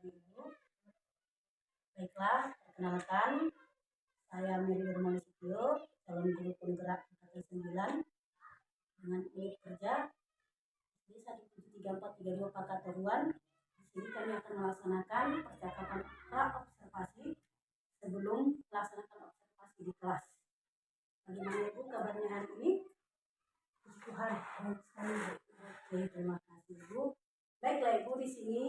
pagi Ibu. Baiklah, perkenalkan, saya Mary Hermani Sutio, calon guru penggerak angkatan 9 dengan unit kerja di 1734332 Pakatoruan. Di sini kami akan melaksanakan percakapan pra-observasi sebelum melaksanakan observasi di kelas. Bagaimana Ibu kabarnya hari ini? Puji Tuhan, baik sekali Ibu. Oke, terima kasih Ibu. Baiklah Ibu, di sini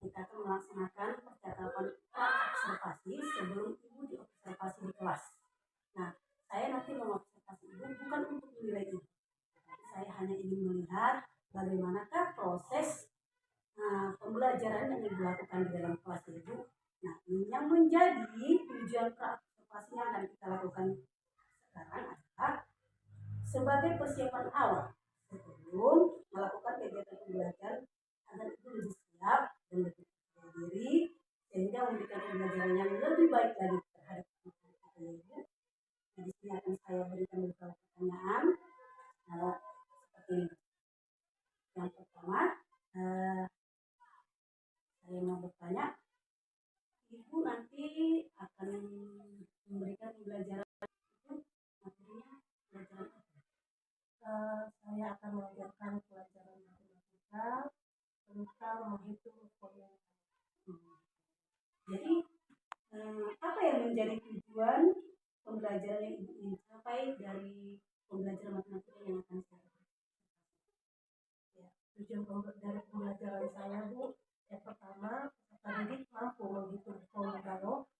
kita akan melaksanakan percakapan observasi sebelum Ibu diobservasi di kelas. Nah, saya nanti mengobservasi Ibu bukan untuk menilai Ibu, tapi saya hanya ingin melihat bagaimanakah proses pembelajaran yang Ibu lakukan di dalam kelas Ibu. Nah, yang menjadi tujuan observasi yang akan kita lakukan sekarang adalah sebagai persiapan awal sebelum melakukan kegiatan pembelajaran agar Ibu lebih siap dan lebih percaya diri sehingga memberikan pembelajaran yang lebih baik lagi terhadap anak-anak Ibu. Nah, di sini akan saya berikan beberapa pertanyaan seperti ini. Yang pertama, saya mau bertanya, Ibu nanti akan memberikan pembelajaran itu materinya pelajaran apa? Saya akan mengajarkan pelajaran matematika tentang menghitung volume. Jadi apa yang menjadi tujuan pembelajaran yang Ibu ingin capai dari pembelajaran matematika yang akan saya lakukan? Ya, tujuan dari pembelajaran saya Bu, yang pertama peserta didik mampu menghitung volume balok.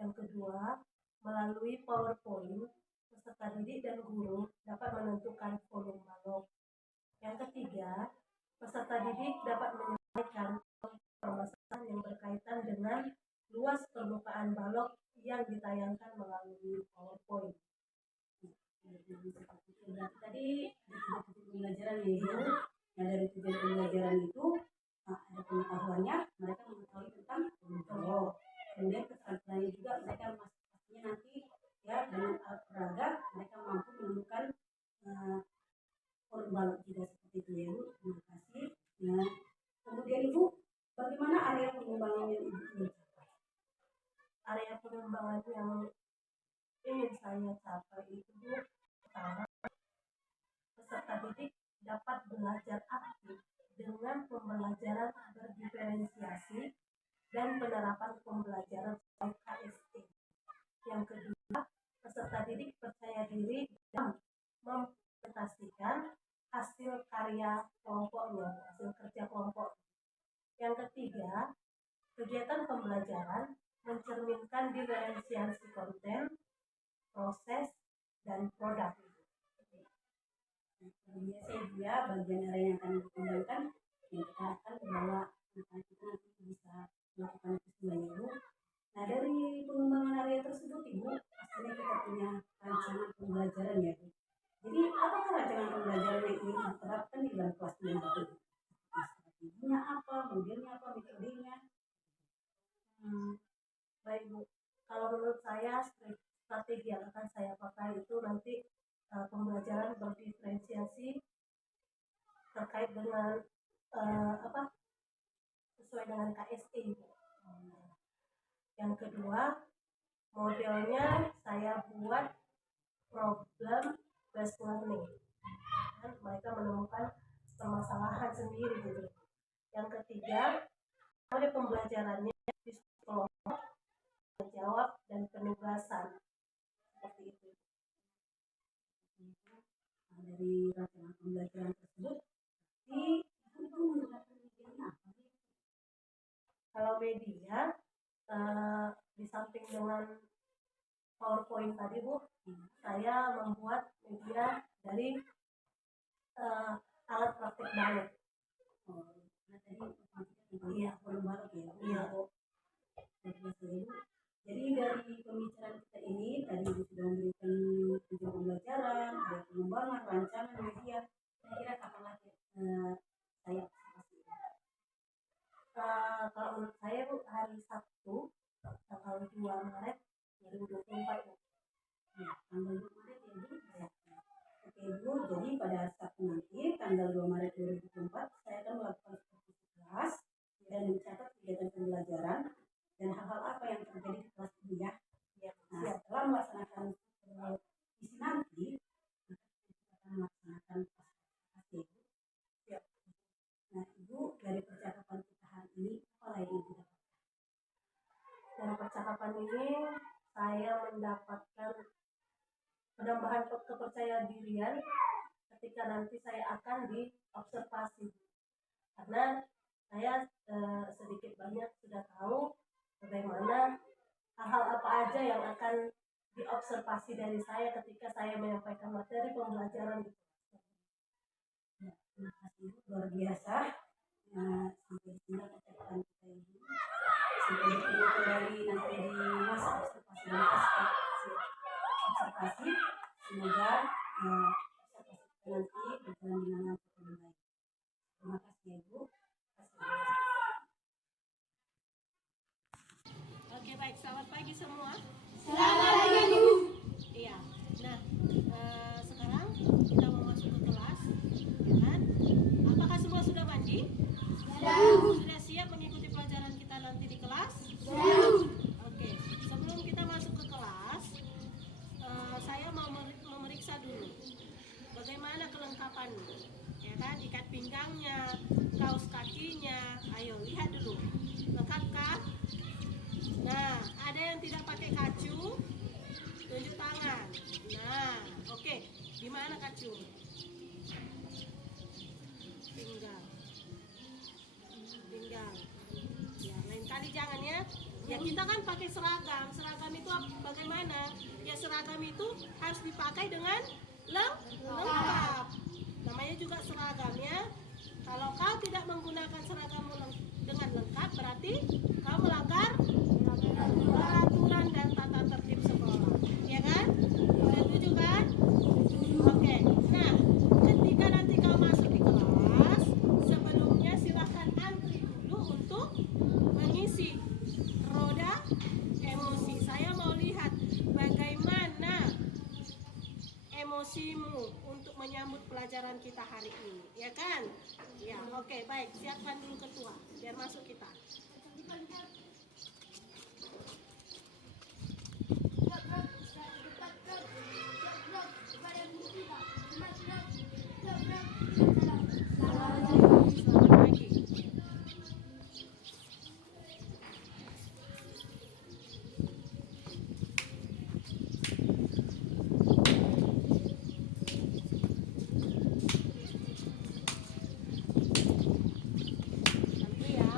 Yang kedua, melalui PowerPoint peserta didik dan guru dapat menentukan volume balok. Yang ketiga, peserta didik dapat menyampaikan permasalahan yang berkaitan dengan luas permukaan balok yang ditayangkan melalui PowerPoint. Berarti tadi ada tujuan pembelajaran ya Ibu. Nah, dari tujuan pembelajaran itu ada pengetahuannya, mereka mengetahui tentang balok. Kemudian keterampilannya juga mereka pastinya nanti ya dengan alat peraga mereka mampu menemukan volume balok juga seperti itu ya Ibu. Terima kasih. Nah, kemudian Ibu, bagaimana area pengembangan yang Ibu ingin capai? Area pengembangan yang ingin saya capai itu Bu, pertama, peserta didik dapat belajar aktif dengan pembelajaran berdiferensiasi dan penerapan pembelajaran KST. Yang kedua, peserta didik percaya diri dalam mempresentasikan hasil karya kelompoknya, hasil kerja kelompok. Yang ketiga, kegiatan pembelajaran mencerminkan diferensiasi konten, proses, dan produk. Biasa Ibu ya, bagian area yang akan dikembangkan yang kita akan bahwa anak-anak kita nanti bisa melakukan itu semuanya Ibu. Nah, dari pengembangan area tersebut Ibu, pastinya kita punya rancangan pembelajaran ya Ibu. Jadi apakah rancangan pembelajaran yang ingin diterapkan di dalam kelas ini nanti? Strateginya apa, modelnya apa, metodenya? Baik Bu, kalau menurut saya strategi yang akan saya pakai itu nanti pembelajaran berdiferensiasi terkait dengan sesuai dengan KSE. Yang kedua, modelnya saya buat problem based learning, dan mereka menemukan permasalahan sendiri gitu. Yang ketiga, model pembelajarannya diskusi kelompok, menjawab, dan penugasan seperti itu. Dari rancangan pembelajaran tersebut, itu menggunakan media apa? Kalau media, di samping dengan PowerPoint tadi Bu, saya membuat media dari alat praktik balok. Nah tadi iya volume balok ya. Iya Bu. Jadi dari pembicaraan kita ini tadi sudah memberikan tujuan pembelajaran, ada pengembangan, rancangan, media. Kira-kira kapan lagi saya observasi? Kalau menurut saya Bu, hari Sabtu tanggal 2 Maret 2024 Bu. Ya, tanggal 2 Maret ya Bu. Ya. Oke Bu, jadi pada Sabtu nanti tanggal 2 Maret 2024 saya akan melakukan observasi kelas dan mencatat kegiatan pembelajaran percakapan ini saya mendapatkan penambahan kepercayaan dirian ketika nanti saya akan diobservasi, karena saya sedikit banyak sudah tahu bagaimana hal-hal apa aja yang akan diobservasi dari saya ketika saya menyampaikan materi pembelajaran di kelas. Ya, terima kasih Ibu, luar biasa. Sampai di sini percakapan kita ini. Sampai bertemu kembali nanti di masa observasi dan pasca observasi. Semoga observasi kita nanti berjalan dengan lancar dan baik. Terima kasih ya Ibu. Terima kasih. Oke, baik, selamat pagi semua. Selamat pagi, Bu. Iya. Nah, sekarang kita mau masuk ke kelas, ya kan? Apakah semua sudah mandi? Sudah siap mengikuti pelajaran kita nanti di kelas? Oke. Sebelum kita masuk ke kelas, saya mau memeriksa dulu bagaimana kelengkapanmu, ya kan? Ikat pinggangnya, kaos kakinya, ayo lihat dulu, lengkapkah? Nah, ada yang tidak pakai kacu, tunjuk tangan. Nah, oke. Di mana kacu? Pinggang. Ya, lain kali jangan ya. Ya, kita kan pakai seragam. Seragam itu bagaimana? Ya, seragam itu harus dipakai dengan lengkap. Namanya juga seragam ya. Kalau kau tidak menggunakan seragammu dengan lengkap, berarti kau melanggar peraturan dan tata tertib sekolah, ya kan? Setuju kan? Oke. Nah, ketika nanti kau masuk di kelas, sebelumnya silahkan antri dulu untuk mengisi roda emosi. Saya mau lihat bagaimana emosimu untuk menyambut pelajaran kita hari ini, ya kan? Ya, oke, baik. Siapkan dulu ketua, biar masuk kita. Selamat pagi. Nanti ya.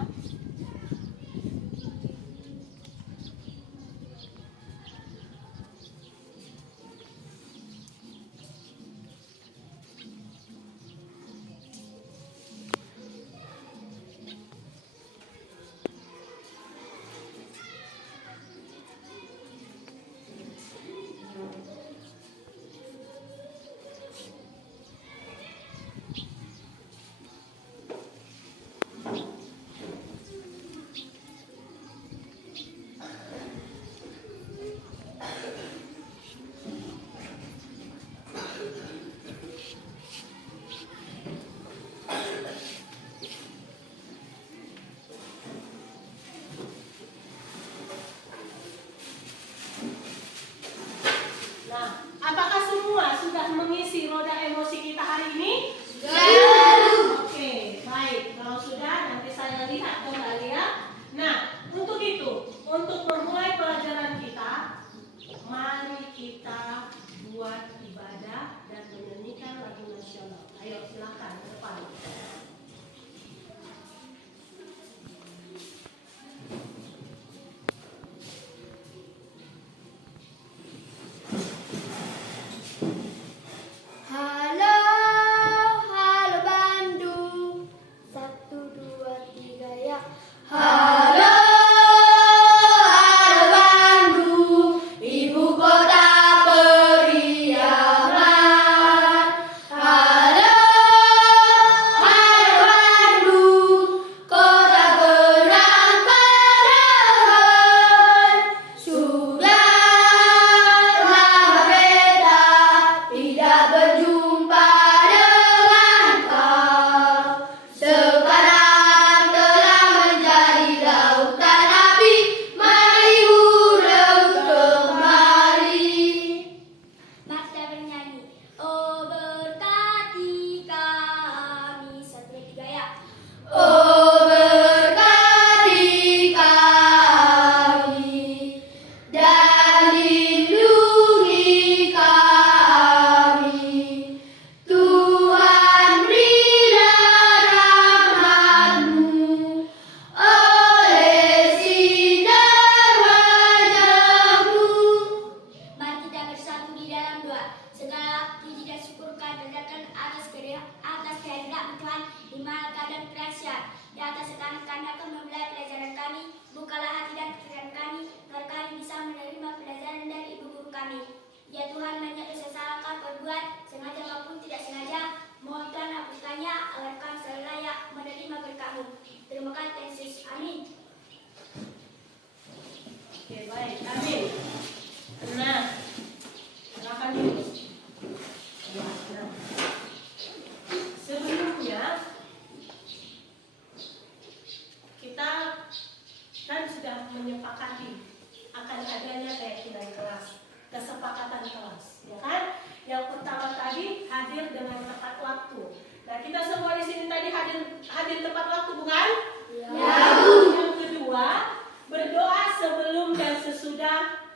sudah menyepakati akan adanya keyakinan kelas, kesepakatan kelas, ya kan? Yang pertama tadi hadir dengan tepat waktu. Nah, kita semua di sini tadi hadir tepat waktu, bukan? Ya. Yang kedua, berdoa sebelum dan sesudah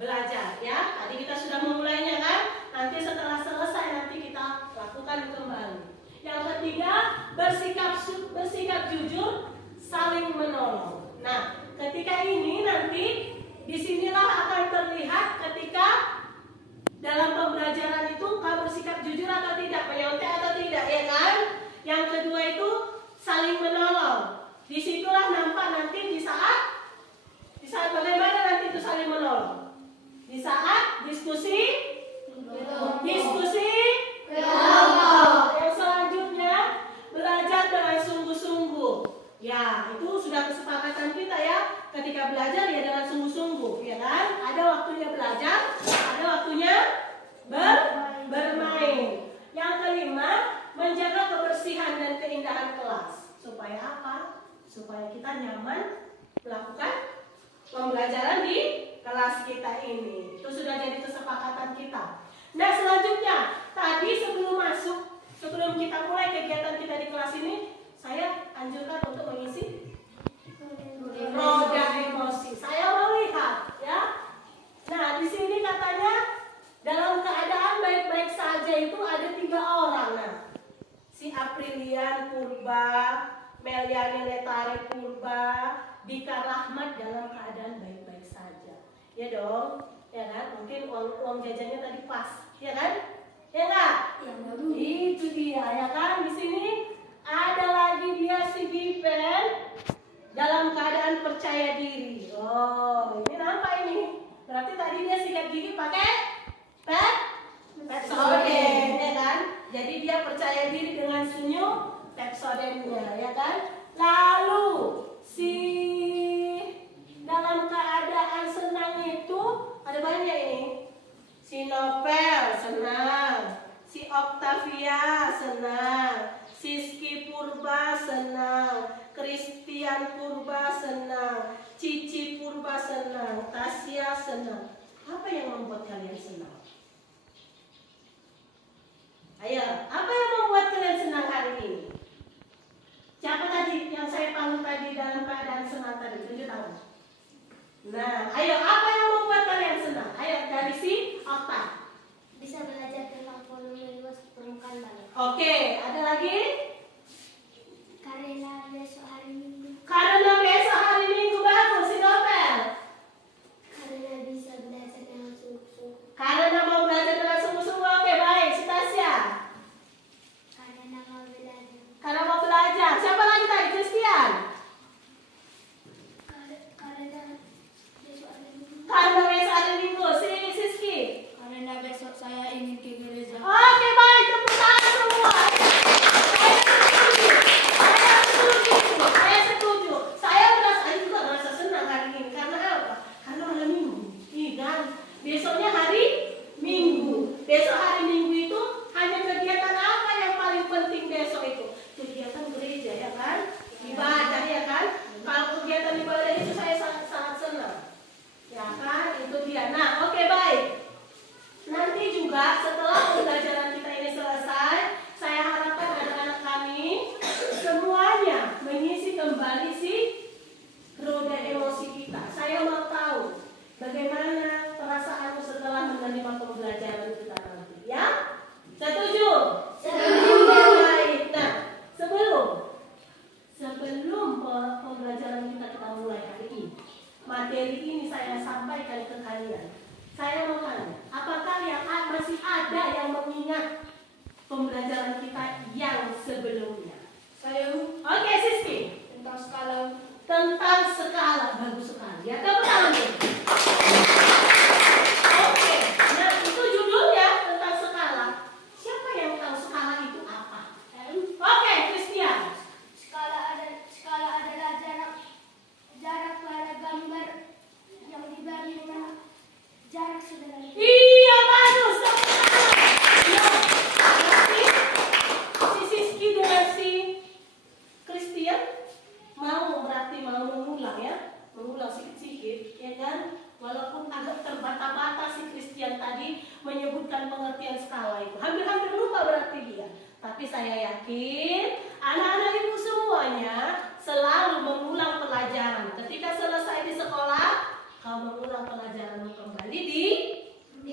belajar, ya. Tadi kita sudah memulainya kan? Nanti setelah selesai nanti kita lakukan kembali. Yang ketiga, bersikap jujur, saling menolong. Nah, ketika ini nanti disinilah akan terlihat ketika dalam pembelajaran itu kau bersikap jujur atau tidak, menyontek atau tidak, ya kan? Yang kedua itu saling menolong. Disitulah nampak nanti di saat bagaimana nanti itu saling menolong. Di saat diskusi kelompok. Yang selanjutnya belajar dengan sungguh-sungguh. Ya, itu sudah kesepakatan kita ya. Ketika belajar ya dengan sungguh-sungguh, ya kan? Ada waktunya belajar, ada waktunya bermain. Yang kelima, menjaga kebersihan dan keindahan kelas. Supaya apa? Supaya kita nyaman melakukan pembelajaran di kelas kita ini. Itu sudah jadi kesepakatan kita. Nah, selanjutnya, tadi sebelum kita mulai kegiatan kita di kelas ini, saya anjurkan untuk mengisi roda emosi. Saya mau lihat, ya. Nah, di sini katanya dalam keadaan baik-baik saja itu ada 3 orang. Nah, si Aprilian Purba, Meliani Letari Purba, Dika Rahmat dalam keadaan baik-baik saja. Ya dong, ya kan? Mungkin uang jajannya tadi pas, ya kan? Ya enggak? Ya, itu dia, ya kan? Di sini ada lagi dia si Bipen dalam keadaan percaya diri. Oh, ini nampak ini. Berarti tadi dia sikat gigi pakai Pepsodent, ya kan? Jadi dia percaya diri dengan senyum Pepsodentnya, ya kan? Lalu si dalam keadaan senang itu ada banyak ini. Si Nopel senang, si Octavia senang, Siski Purba senang, Christian Purba senang, Cici Purba senang, Tasya senang. Apa yang membuat kalian senang? Ayo, apa yang membuat kalian senang hari ini? Siapa tadi yang saya panggil tadi dalam keadaan senang tadi? Tunjuk tangan. Nah, ayo, apa yang membuat kalian senang? Ayo, dari si Okta. Bisa belajar tentang volume luas permukaan balik. Oke, ada lagi? Karena besok hari Minggu. Karena besok hari Minggu bagus, si Nopel. Karena bisa belajar dengan sungguh-sungguh. Karena mau belajar dengan sungguh-sungguh. Oke, baik, si Tasya. Karena mau belajar. Karena mau belajar. Siapa lagi tadi? Christian. Karena besok hari Minggu. Karena besok hari Minggu. Si Siski. Karena besok saya ingin ke gereja. Oke, baik, tepuk tangan semua. Saya setuju. Saya juga merasa senang hari ini. Karena apa? Karena malam Minggu. Iya kan? Besoknya hari Minggu. Besok hari Minggu itu hanya kegiatan apa yang paling penting besok itu? Kegiatan gereja, ya kan? Ibadah, ya kan? Kalau kegiatan ibadah itu saya sangat senang. Ya kan? Itu dia. Nah, oke, baik. Nanti juga setelah pembelajaran kita ini selesai, saya harapkan anak-anak kami semuanya mengisi kembali si roda emosi kita. Saya mau tahu bagaimana perasaanmu setelah menerima pembelajaran kita nanti, ya? Setuju? Setuju. Baik. Nah, sebelum pembelajaran kita mulai hari ini, materi ini saya sampaikan ke kalian. Saya mau tanya, apakah yang masih ada yang mengingat pembelajaran kita yang sebelumnya? Saya Oke, Siski. tentang skala. Tentang skala, bagus sekali. Ya, tepuk tangan dulu. Oke, nah itu judulnya tentang skala. Siapa yang tahu skala itu apa? Oke, Christian. Skala adalah jarak pada gambar yang dibagi dengan jarak saudara. Iya, bagus. Tepuk tangan. Ya, berarti si Siski dengan si Christian berarti mau mengulang, ya. mengulang sedikit-sedikit, ya kan? Walaupun agak terbata-bata si Christian tadi menyebutkan pengertian skala itu, hampir-hampir lupa berarti dia. Tapi saya yakin anak-anak ibu semuanya selalu mengulang pelajaran. Ketika selesai di sekolah, kau mengulang pelajaranmu kembali di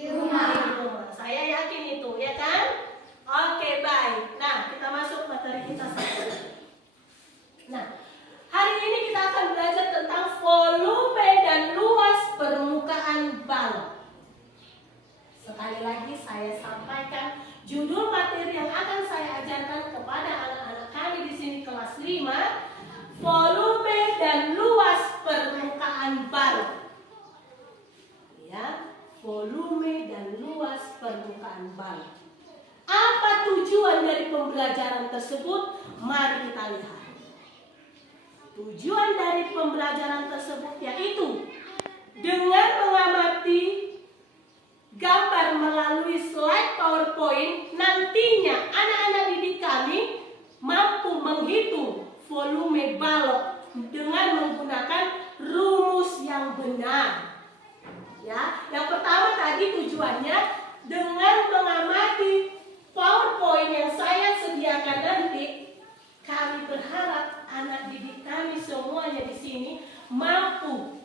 rumah. Saya yakin itu, ya kan? Oke, baik. Nah, kita masuk materi kita saja. Nah, hari ini kita akan belajar tentang volume dan luas permukaan balok. Sekali lagi saya sampaikan judul materi yang akan saya ajarkan kepada anak-anak kami di sini kelas 5, volume dan luas permukaan balok. Ya, volume dan luas permukaan balok. Apa tujuan dari pembelajaran tersebut? Mari kita lihat. Tujuan dari pembelajaran tersebut yaitu dengan mengamati gambar melalui slide PowerPoint, nantinya anak-anak didik kami mampu menghitung volume balok dengan menggunakan rumus yang benar. Ya, yang pertama tadi tujuannya dengan mengamati PowerPoint yang saya sediakan nanti, kami berharap anak didik kami semuanya di sini mampu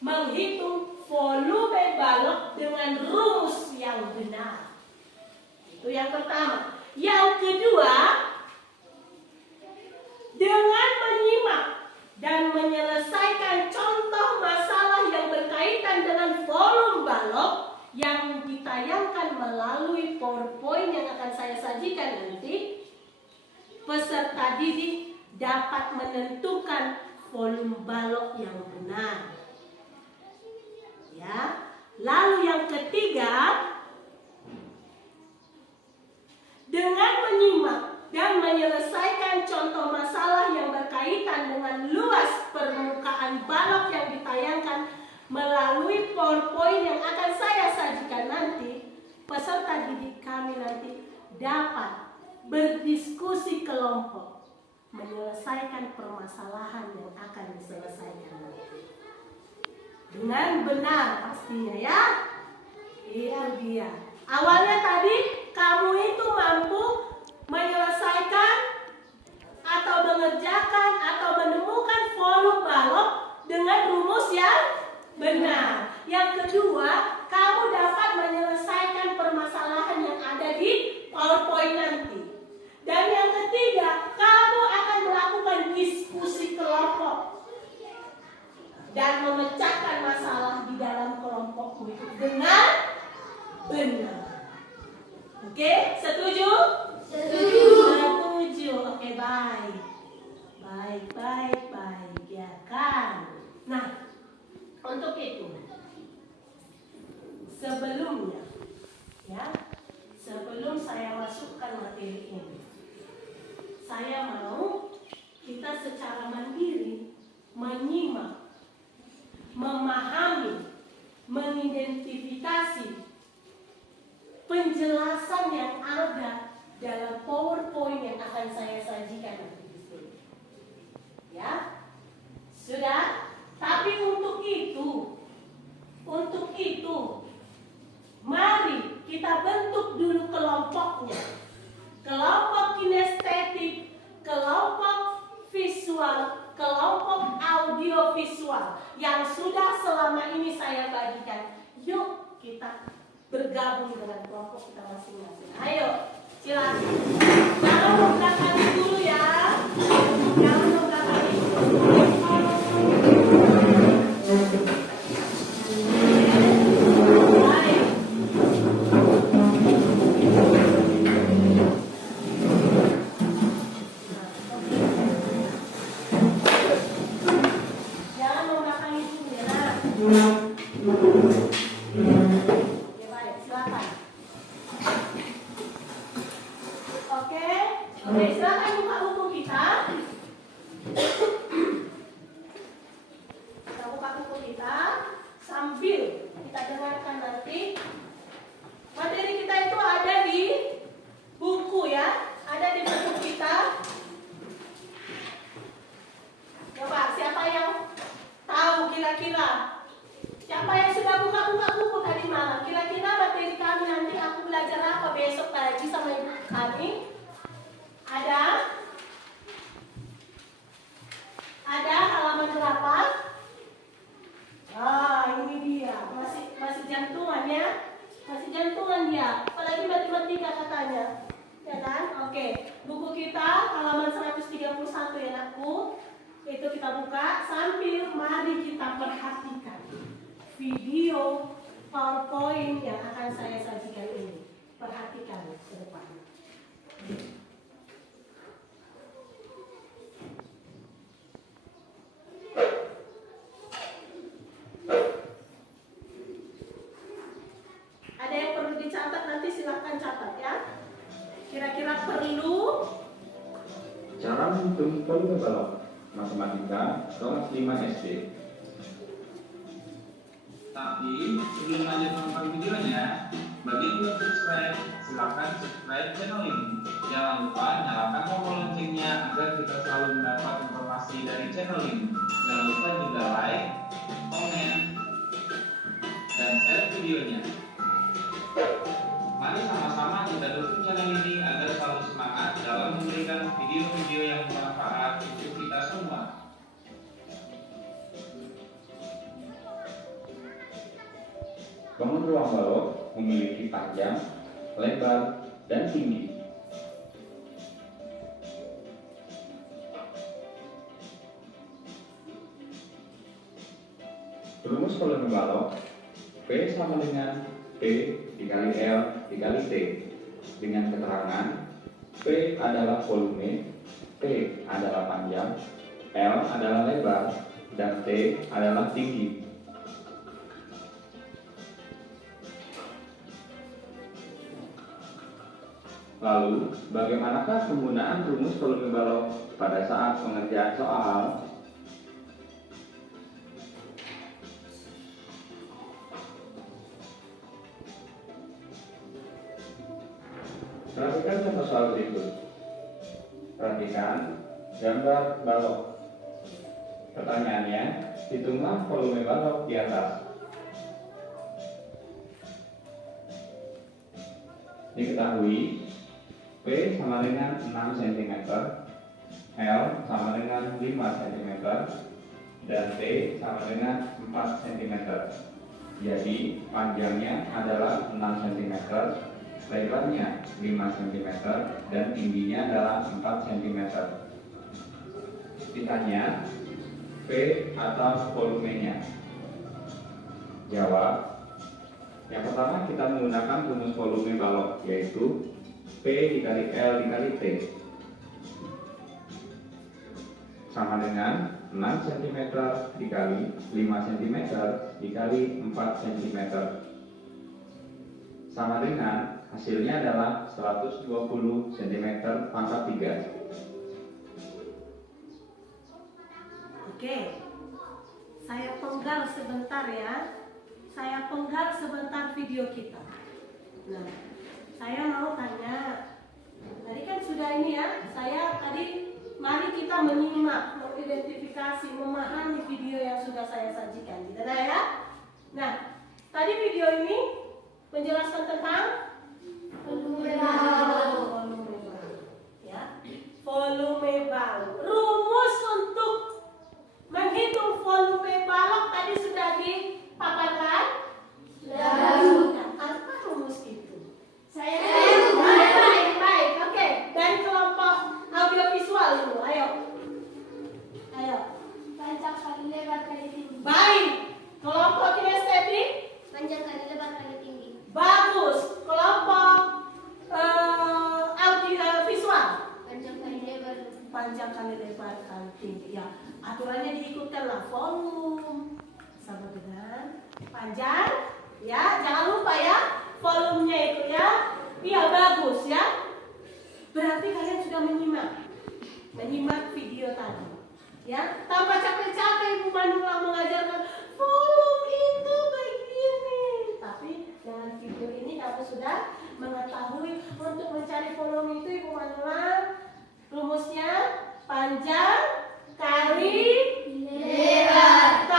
menghitung volume balok dengan rumus yang benar. Itu yang pertama. Yang kedua, dengan menyimak dan menyelesaikan contoh masalah yang berkaitan dengan volume balok yang ditayangkan melalui PowerPoint yang akan saya sajikan nanti, peserta didik dapat menentukan volume balok yang benar. Ya. Lalu yang ketiga, dengan menyimak dan menyelesaikan contoh masalah yang berkaitan dengan luas permukaan balok yang ditayangkan melalui PowerPoint yang akan saya sajikan nanti, peserta didik kami nanti dapat berdiskusi kelompok, menyelesaikan permasalahan yang akan diselesaikan nanti. Dengan benar pastinya, ya. Itu dia. Awalnya tadi kamu itu mampu menyelesaikan atau mengerjakan atau menemukan volume balok dengan rumus yang benar. Yang kedua, kamu dapat menyelesaikan permasalahan yang ada di PowerPoint nanti. Dan yang ketiga, kamu akan melakukan diskusi kelompok dan memecahkan masalah di dalam kelompokmu itu dengan benar. Oke, setuju? Setuju. Oke, baik. Baik, ya kan? Nah, untuk itu sebelumnya, ya, sebelum saya masukkan materi ini, saya mau kita secara mandiri menyimak, memahami, mengidentifikasi penjelasan yang ada dalam PowerPoint yang akan saya sajikan nanti di sini. Ya, sudah. Tapi untuk itu, mari kita bentuk dulu kelompoknya. Kelompok kinestetik, kelompok visual, kelompok audio visual yang sudah selama ini saya bagikan. Yuk kita bergabung dengan kelompok kita masing-masing. Ayo, silakan. Jangan membelakang dulu ya. Jangan membelakang dulu. Coba siapa yang tahu kira-kira? Siapa yang sudah buka-buka buku tadi malam? Kira-kira materi kami nanti aku belajar apa besok pagi sama ibu kami? Ada? Ada halaman berapa? Ini dia. Masih jantungan ya? Masih jantungan dia. Apalagi matematika katanya. Ya kan? Oke. Buku kita halaman 131 ya anakku. Itu kita buka sambil mari kita perhatikan video PowerPoint yang akan saya sajikan ini. Perhatikan ke depan. Ada yang perlu dicatat nanti silahkan catat ya. Kira-kira perlu cara menghitung volume balok matematika kelas 5 SD. Tapi sebelum lanjut nonton videonya, bagi yang belum subscribe, silahkan subscribe channel ini. Jangan lupa nyalakan tombol loncengnya agar kita selalu mendapat informasi dari channel ini. Jangan lupa juga like, komen, dan share videonya. Mari sama-sama kita dukung channel ini agar selalu semangat dalam memberikan video-video yang bermanfaat untuk kita semua. Bangun ruang balok memiliki panjang, lebar, dan tinggi. Rumus volume balok P sama dengan P dikali L dikali T, dengan keterangan P adalah volume, P adalah panjang, L adalah lebar, dan T adalah tinggi. Lalu, bagaimanakah penggunaan rumus volume balok pada saat pengerjaan soal? Perhatikan contoh soal berikut. Perhatikan gambar balok. Pertanyaannya, hitunglah volume balok di atas. Diketahui P sama dengan 6 cm, L sama dengan 5 cm, dan T sama dengan 4 cm. Jadi panjangnya adalah 6 cm, lebarnya 5 cm, dan tingginya adalah 4 cm. Ditanya P atau volumenya. Jawab. Yang pertama kita menggunakan rumus volume balok, yaitu P dikali L dikali T sama dengan 6 cm dikali 5 cm dikali 4 cm sama dengan hasilnya adalah 120 cm pangkat 3. Oke. Saya penggal sebentar ya. Saya penggal sebentar video kita. Nah, saya mau tanya. Tadi kan sudah ini ya. Saya tadi mari kita menyimak, mengidentifikasi, memahami video yang sudah saya sajikan. Gitu ya. Nah, tadi video ini menjelaskan tentang volume balok. Ya. Volume balok. Rumus untuk menghitung volume balok tadi sudah dipaparkan? Sudah. Apa rumus itu? Saya baik. Oke. Dari kelompok audiovisual dulu. Ayo. Panjang kali lebar kali tinggi. Baik. Kelompok kinestetik? Panjang kali lebar kali tinggi. Bagus. Kelompok visual? Panjang kali lebar. Panjang kali lebar kali tinggi. Ya, aturannya diikutkanlah. Volume sama dengan panjang. Ya, jangan lupa ya. Volumenya itu ya. Iya, bagus ya. Berarti kalian sudah menyimak video tadi. Ya, tanpa capek-capek Ibu Manula mengajarkan volume itu begini. Tapi dengan video ini kamu sudah mengetahui untuk mencari volume itu Ibu Manula rumusnya panjang kali lebar.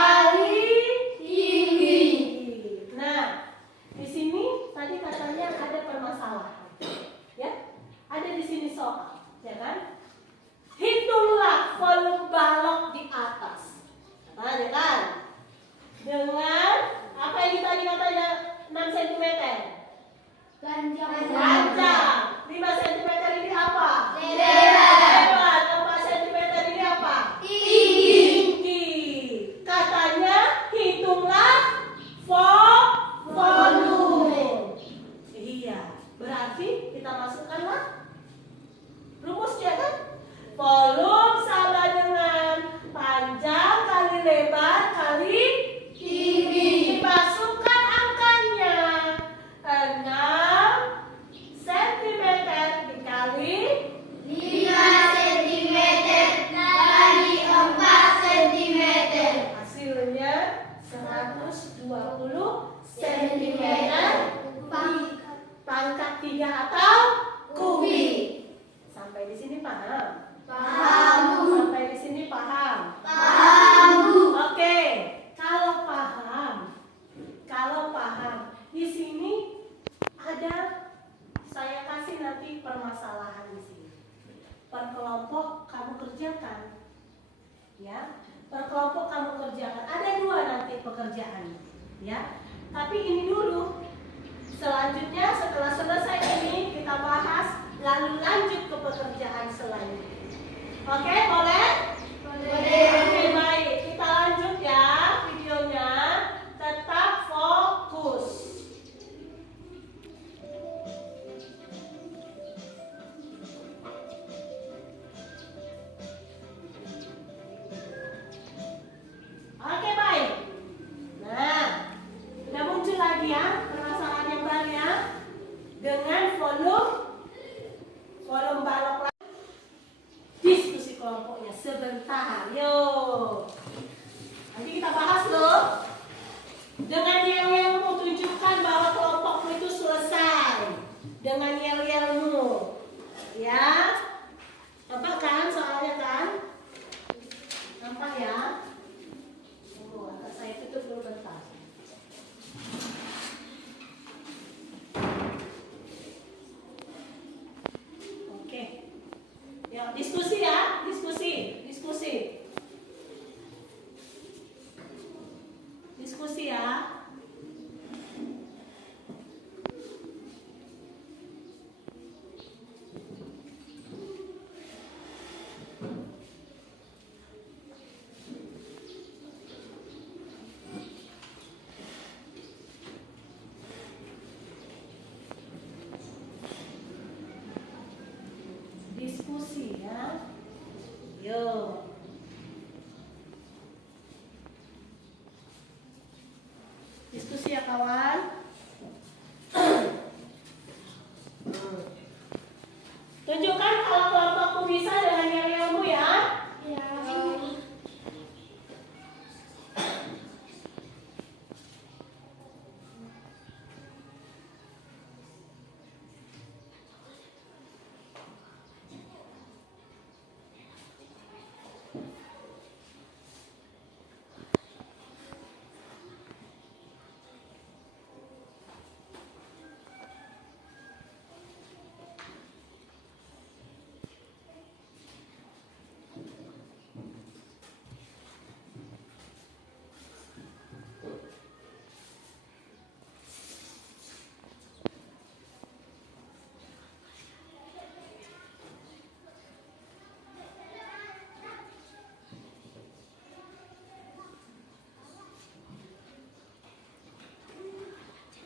120 cm pangkat 3 atau kubik. Sampai di sini paham? Paham, Bu. Sampai di sini paham? Paham, Bu. Oke, kalau paham, di sini ada saya kasih nanti permasalahan di sini. Per kelompok kamu kerjakan, ya. Per kelompok kamu kerjakan. Ada 2 nanti pekerjaan, ya. Tapi ini dulu. Selanjutnya setelah selesai ini kita bahas, lalu lanjut ke pekerjaan selanjutnya. Oke, boleh? Oke, baik. Kita lanjut ya videonya. Tetap fokus. Oke, baik. Nah, udah muncul lagi ya permasalahan yang baru ya. Dengan volume balok lagi. Diskusi kelompoknya sebentar. Yuk. Nanti kita bahas loh. Dengan yel-yelmu tunjukkan bahwa kelompokmu itu selesai. Dengan yel-yelmu. Ya. Nampak kan soalnya kan? Nampak ya? Tunggu, agak saya tutup dulu bentar. Oke. Ya, diskusi ya, diskusi. Diskusi ya. Diskusi ya. Yo. Diskusi ya kawan. Tunjukkan kalau kelompokku bisa dengan yel-yelmu ya. Ya.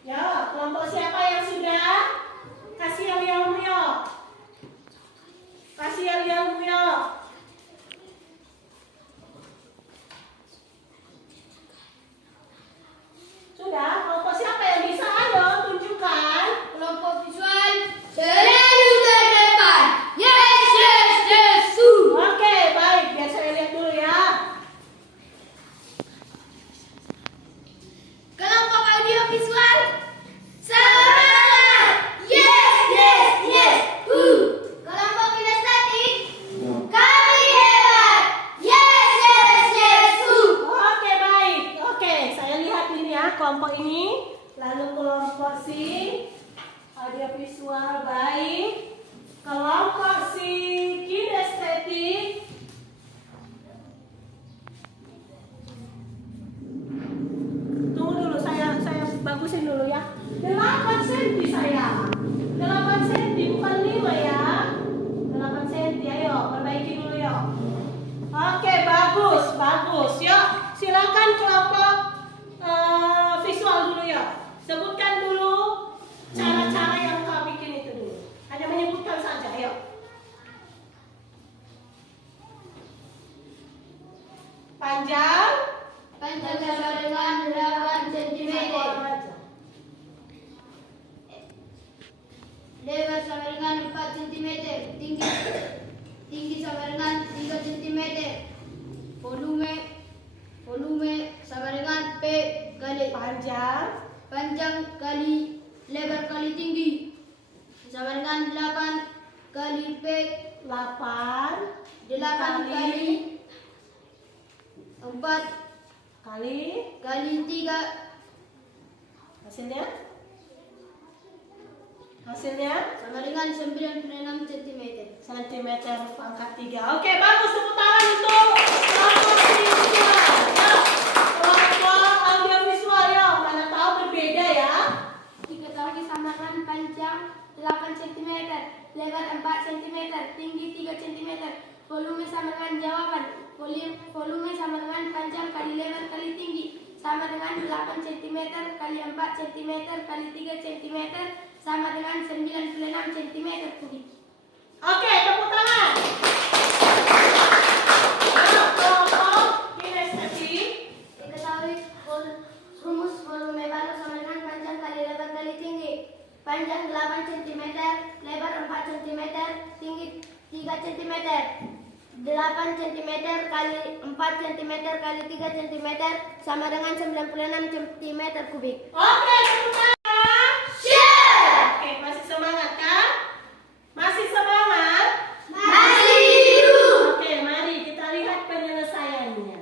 Ya, kelompok siapa yang sudah? Kasih yel-yelmu yuk. Kasih yel-yelmu yuk. Sudah, kelompok siapa yang bisa? Ayo, tunjukkan. Kelompok visual selalu terdepan. Yes, yes, yes, su. Oke, baik. Biar saya lihat dulu ya. Kelompok audio visual semangat. Yes, yes, yes, kelompok kinestetik kami hebat. Yes, yes, yes, Oke, baik. Oke, saya lihat ini ya, kelompok ini. Lalu kelompok si audiovisual baik. Kelompok si kinestetik. Tunggu dulu, saya bagusin dulu ya. 8 cm saya. 8 cm bukan 5 ya. 8 cm, ayo perbaiki dulu yuk. Oke, bagus. Yuk, silakan kelompok visual dulu yuk. Sebutkan dulu cara-cara yang kau bikin itu dulu. Hanya menyebutkan saja, yuk. Panjang sama dengan 8 cm. satu orang aja. Lebar sama dengan 4 cm. Tinggi sama dengan 3 cm. Volume sama dengan P dibalik. Panjang Kali lebar kali tinggi sama dengan 8 kali P. 8 8 kali 4 kali kali 3 hasilnya sama dengan 96 cm. cm pangkat 3. Oke, bagus, tepuk tangan untuk kelompok visual. Ya, kelompok audiovisual ya, mana tahu berbeda ya. Diketahui samakan panjang 8 cm, lebar 4 cm, tinggi 3 cm. Volume sama dengan jawaban. Volume sama dengan panjang kali lebar kali tinggi sama dengan 8 cm kali 4 cm kali 3 cm sama dengan 96 cm kubik. Oke, tepuk tangan. Ayo, kelompok kinestetik. Diketahui rumus volume balok sama dengan panjang kali lebar kali tinggi. Panjang 8 cm, lebar 4 cm, tinggi 3 cm. 8 cm kali 4 cm kali 3 cm sama dengan 96 cm kubik. Oke, tepuk tangan. Oke, masih semangat kan? Masih semangat? Oke, mari kita lihat penyelesaiannya.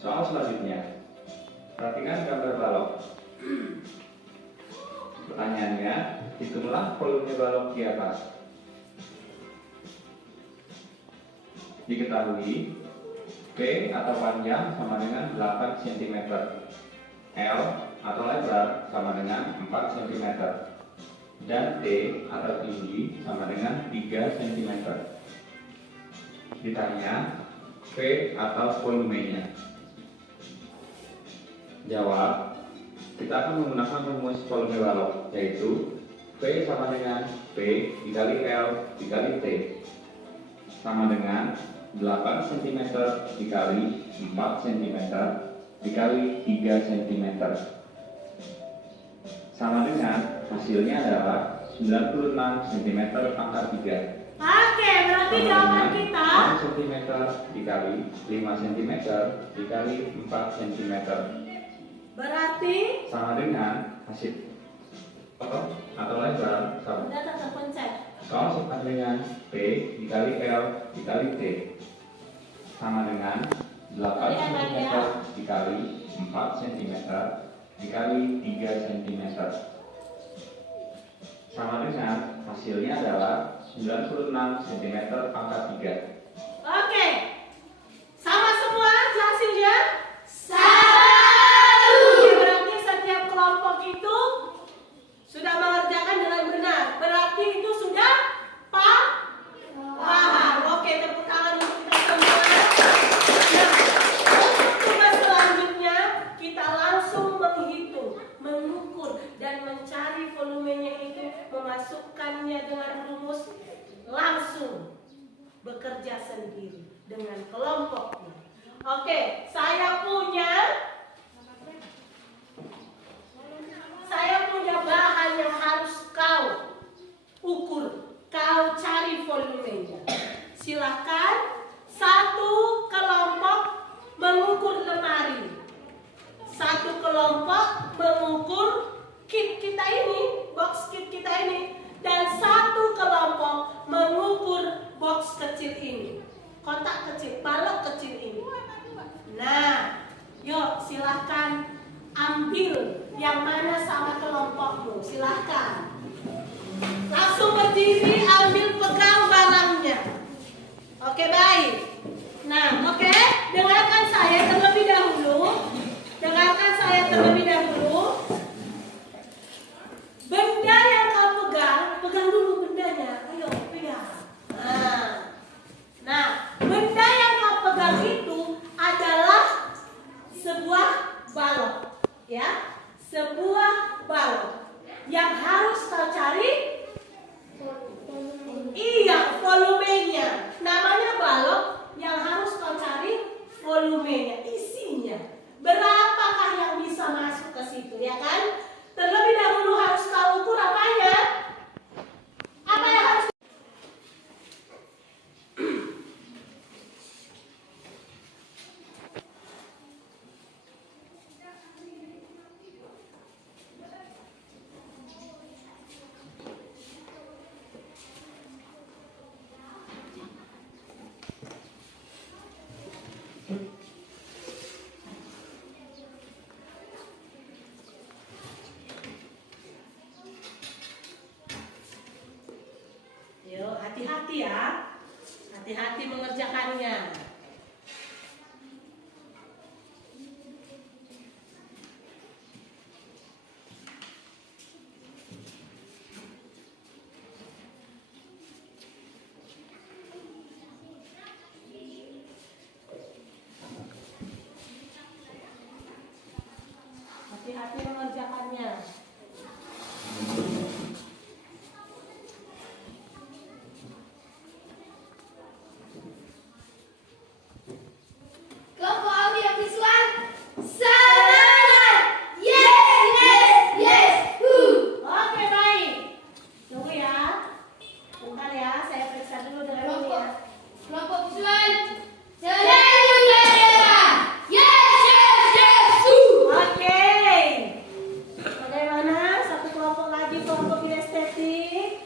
Soal selanjutnya, perhatikan gambar balok. Pertanyaannya, hitunglah volume balok di atas. Diketahui P atau panjang sama dengan 8 cm, L atau lebar sama dengan 4 cm, dan T atau tinggi sama dengan 3 cm. Ditanya P atau volumenya. Jawab, kita akan menggunakan rumus volume balok, yaitu P sama dengan P dikali L dikali T sama dengan 8 cm dikali 4 cm dikali 3 cm sama dengan hasilnya adalah 96 cm pangkat 3. Oke, berarti jawaban kita 6 cm dikali 5 cm dikali 4 cm berarti sama dengan hasil atau lebar sama udah tetap pencet. soal sama dengan P dikali L dikali T sama dengan 8 cm dikali 4 cm dikali 3 cm sama dengan hasilnya adalah 96 cm pangkat 3. Oke, sama semua hasilnya? Berarti setiap kelompok itu sudah mengerjakan dengan benar. Berarti itu sudah paham. Oke, tepuk tangan untuk kita semua. Nah, untuk tugas selanjutnya kita langsung menghitung, mengukur dan mencari volumenya itu, memasukkannya dengan rumus, langsung bekerja sendiri dengan kelompoknya. Oke, saya punya bahan yang harus kau ukur, kau cari volumenya. Silakan satu kelompok mengukur lemari, satu kelompok mengukur kit kita ini, box kit kita ini, dan satu kelompok mengukur box kecil ini, kotak kecil, balok kecil ini. Nah, yuk silahkan ambil yang mana sama kelompokmu, silahkan. Langsung berdiri, ambil pegang barangnya. Oke, baik. Nah, oke, dengarkan saya terlebih dahulu. Benda yang kau pegang dulu bendanya. Ayo, pegang. Nah, benda yang kau pegang itu adalah sebuah balok, ya, sebuah balok yang harus kau cari. Iya, volumenya. Namanya balok yang harus kau cari volumenya, isinya. Berapakah yang bisa masuk ke situ, ya kan? Terlebih dahulu harus kau ukur apanya? Apa yang harus? hati-hati ya. Hati-hati mengerjakannya. Hati-hati mengerjakannya. Kelompok audio visual semangat. Yes, yes, yes. Oke, baik. Tunggu ya. Bentar ya, saya periksa dulu dengan ini ya. Kelompok visual selalu mereka. Yes, yes, yes. Oke. Bagaimana? Satu kelompok lagi, kelompok kinestetik.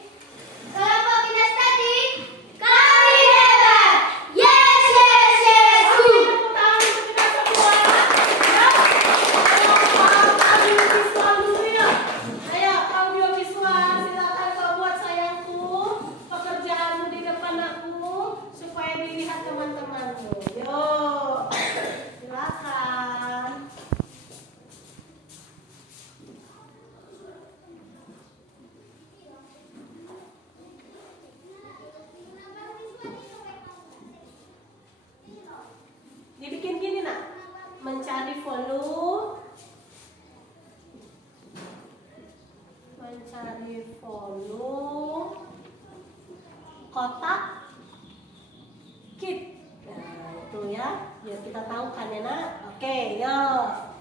Kelompok kinestetik kami hebat. Yes, yes, yes. Tepuk tangan untuk kita semua. Ya. Kelompok audiovisual dulu ya. Ayo, audiovisual, silakan kau buat sayangku pekerjaanmu di depan aku supaya dilihat teman-temanmu. Yuk, silakan. Dibikin gini nak, mencari volume, kotak kit. Nah itu ya, biar kita tahu kan ya nak. Oke, yuk.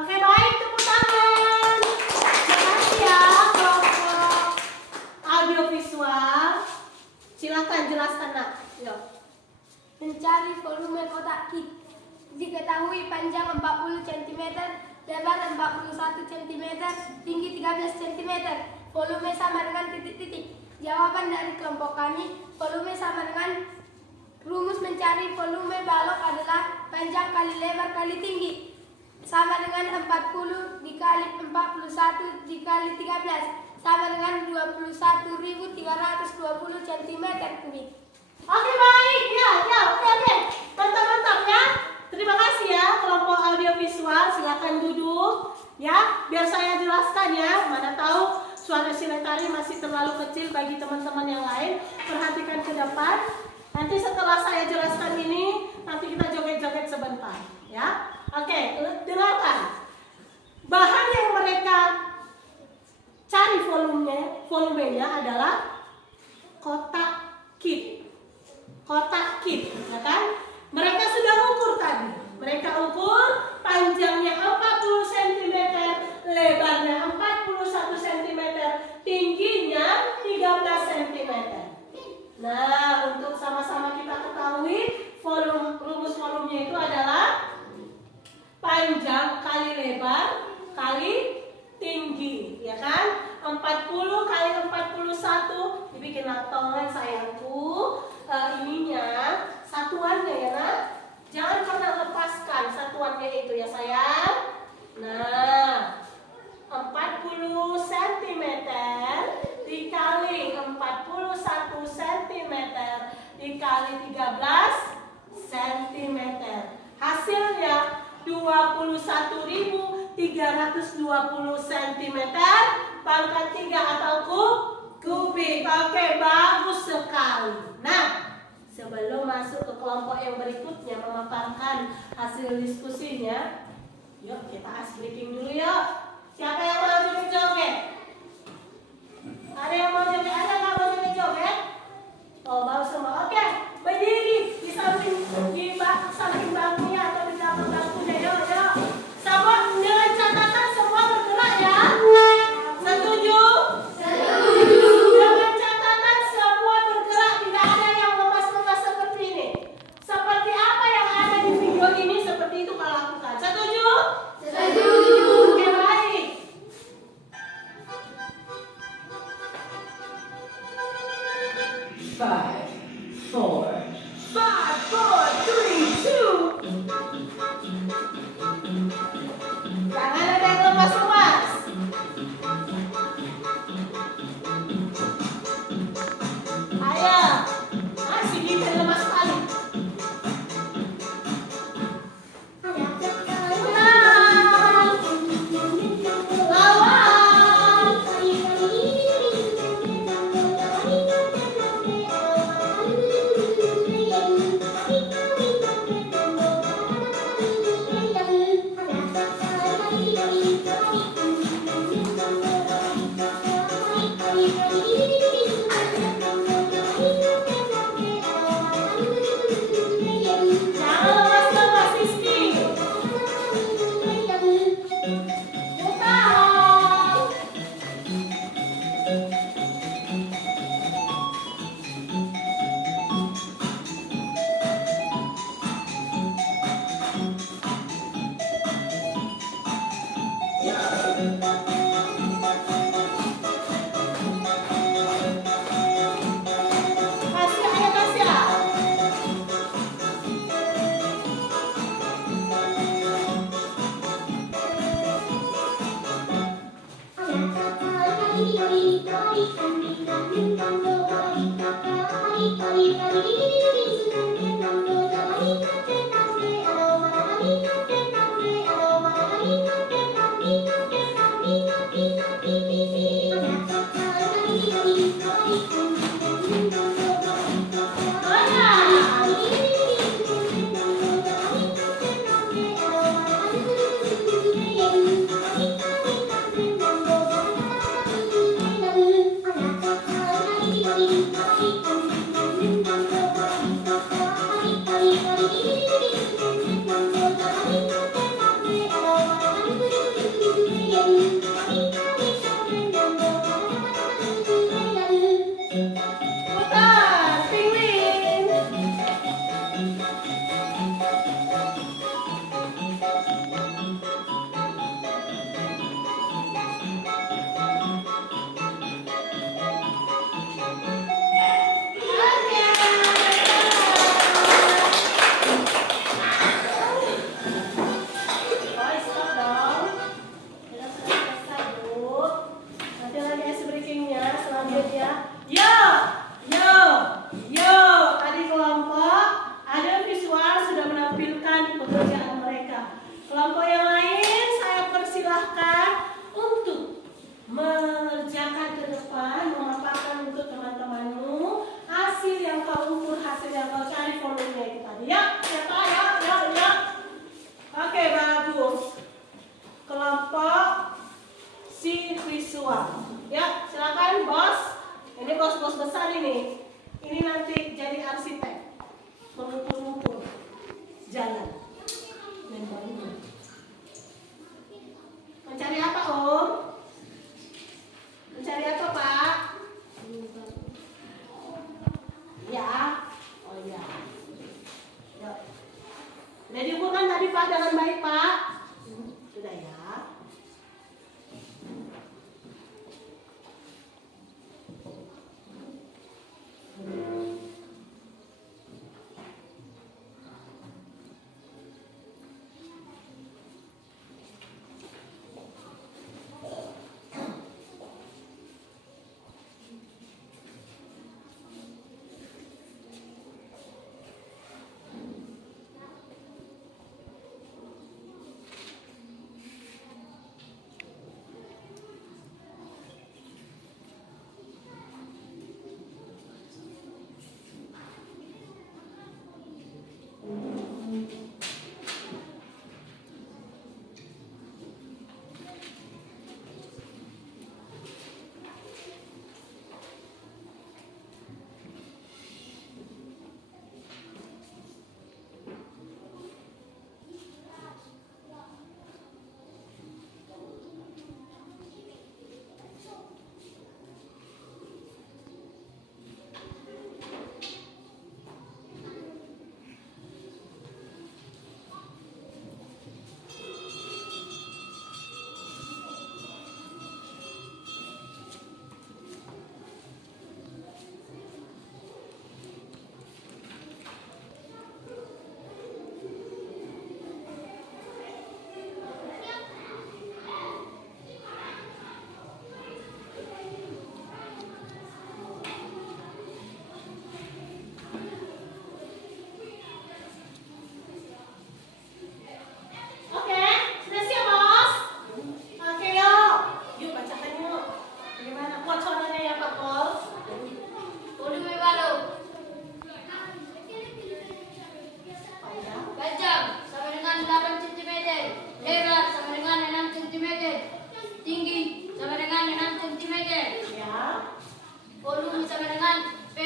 Oke, baik, tepuk tangan. Makasih ya kelompok audiovisual. Silakan jelaskan nak. Yuk. Mencari volume kotak kit. Diketahui panjang 40 cm, lebar 41 cm, tinggi 13 cm. Volume sama dengan titik-titik. Jawaban dari kelompok kami, volume sama dengan rumus mencari volume balok adalah panjang kali lebar kali tinggi. Sama dengan 40 dikali 41 dikali 13 sama dengan 21.320 cm3. Oke, baik. Ya, oke. Mantap ya. Terima kasih ya kelompok audiovisual. Silakan duduk ya, biar saya jelaskan ya. Mana tahu suara Siletari masih terlalu kecil bagi teman-teman yang lain. Perhatikan ke depan. Nanti setelah saya jelaskan ini, nanti kita joget-joget sebentar ya. Oke, dengarkan. Bahan yang mereka cari volumenya adalah kotak kit. Kotak kit, ya kan? Mereka sudah ukur tadi. Mereka ukur panjangnya 40 cm, lebarnya 41 cm, tingginya 13 cm. Nah, untuk sama-sama kita ketahui, rumus volumenya itu adalah panjang kali lebar kali tinggi, ya kan? 40 kali 41 dibikin latongan sayangku. Ininya satuannya ya nak, jangan pernah lepaskan satuannya itu ya sayang. Nah, 40 cm dikali 41 cm dikali 13 cm, hasilnya 21.320 cm pangkat 3 atau kubik. Oke, bagus sekali. Nah, sebelum masuk ke kelompok yang berikutnya memaparkan hasil diskusinya, yuk kita ice breaking dulu yuk. Siapa yang mau joget-joget? Ada yang mau joget? Ada nggak mau joget-joget? Oh, mau semua. Oke, berdiri di samping bangkunya atau di belakang bangkunya. Yuk. Semua dengan catatan semua bergerak ya. Setuju? Setuju. Dengan catatan semua bergerak, tidak ada yang lepas-lepas seperti ini. Seperti apa yang ada di video ini, seperti itu kalau lakukan. Setuju? Setuju. Oke, baik. Five, four, 3, 2. Jangan ada yang lepas-lepas. Ayo, masih kita lemas sekali.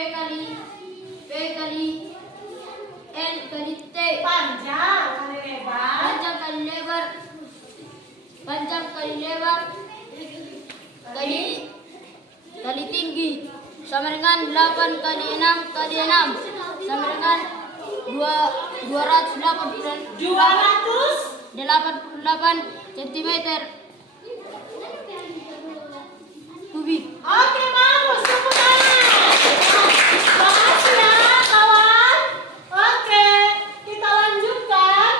P kali L kali T. Panjang kali lebar. Panjang kali lebar. Panjang kali lebar. Kali tinggi. Sama dengan 8 kali 6 kali 6. Sama dengan 288 cm kubik. Oke, bagus. Tepuk tangan. Makasih ya, kawan. Oke, kita lanjutkan.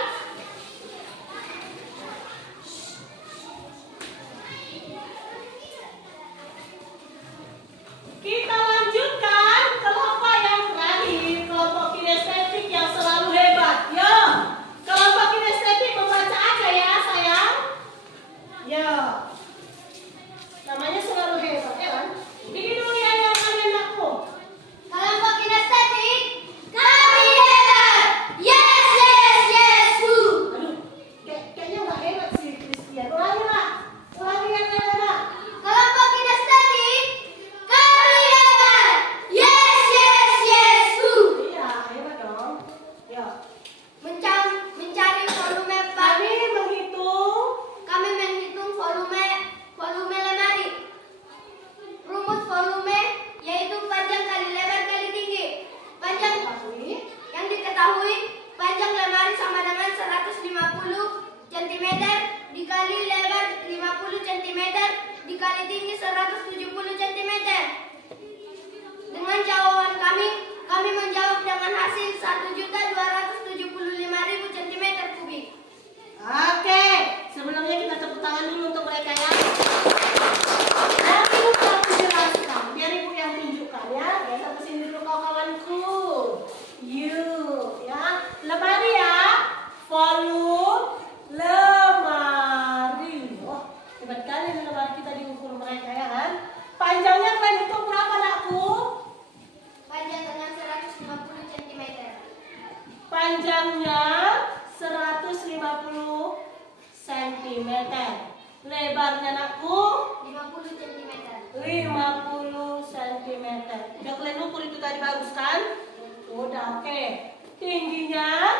Kita lanjutkan kelompok yang terakhir, kelompok kinestetik yang selalu hebat. Yo, kelompok kinestetik membaca aja ya, sayang. Yo. Namanya selalu hebat, ya kan? Bikin dulu ya yang kalian aku. Kelompok kinestetik kami hebat. Yes, yes, yes, Bu. Aduh, kayaknya nggak hebat sih, Christian. Ulangi lah. Ulangi yang hebat. Kelompok kinestetik kami hebat. Yes, yes, yes, Bu. Iya, hebat dong. Yo. Mencari volume kami menghitung volume lemari. Rumus volume yaitu panjang kali lebar kali tinggi. Panjang yang diketahui, panjang lemari sama dengan 150 cm dikali lebar 50 cm dikali tinggi 170 cm. Dengan jawaban kami menjawab dengan hasil 1.275.000 cm kubik. Oke, sebelumnya kita tepuk tangan dulu untuk mereka ya. Nanti Ibu yang menjelaskan, biar Ibu yang tunjukkan ya. Ya, satu sini dulu kawan-kawanku. Yuk, ya. Lemari ya. Volume lemari. Wah, hebat kali nih lemari kita diukur mereka ya kan. Panjangnya kalian hitung berapa, Nakku? Panjang dengan 150 cm. Panjangnya 150 cm. Lebarnya, Nakku? 50 cm. 50 cm. Udah kalian ukur itu tadi bagus kan? Udah, oke. Tingginya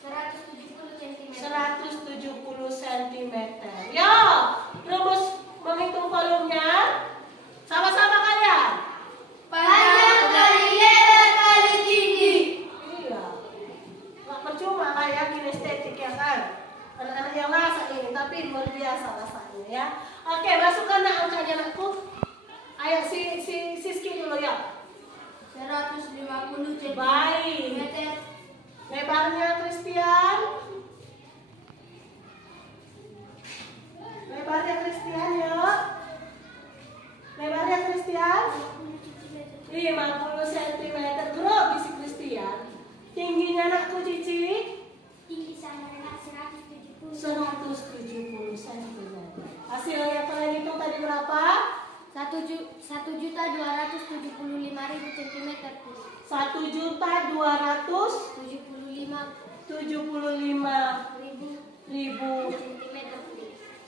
170 cm. 170 cm. Yo, rumus menghitung volumenya. Sama-sama kalian. Panjang kali lebar kali tinggi. Iya. Nggak percuma kayak kinestetik ya kan? Anak-anak yang masak ini, tapi luar biasa rasanya ya. Oke, masukkan angkanya, Nakku. Ayo si Siski dulu ya. 150 cm. Baik. Lebarnya Christian. Lebarnya Christian ya. Lebarnya Christian 50 cm. Grogi si Christian. Tingginya, Nakku Cici Tinggi sama dengan 170 170 cm. Hasil yang kalian hitung tadi berapa? 1.275.000 cm. 1.275.000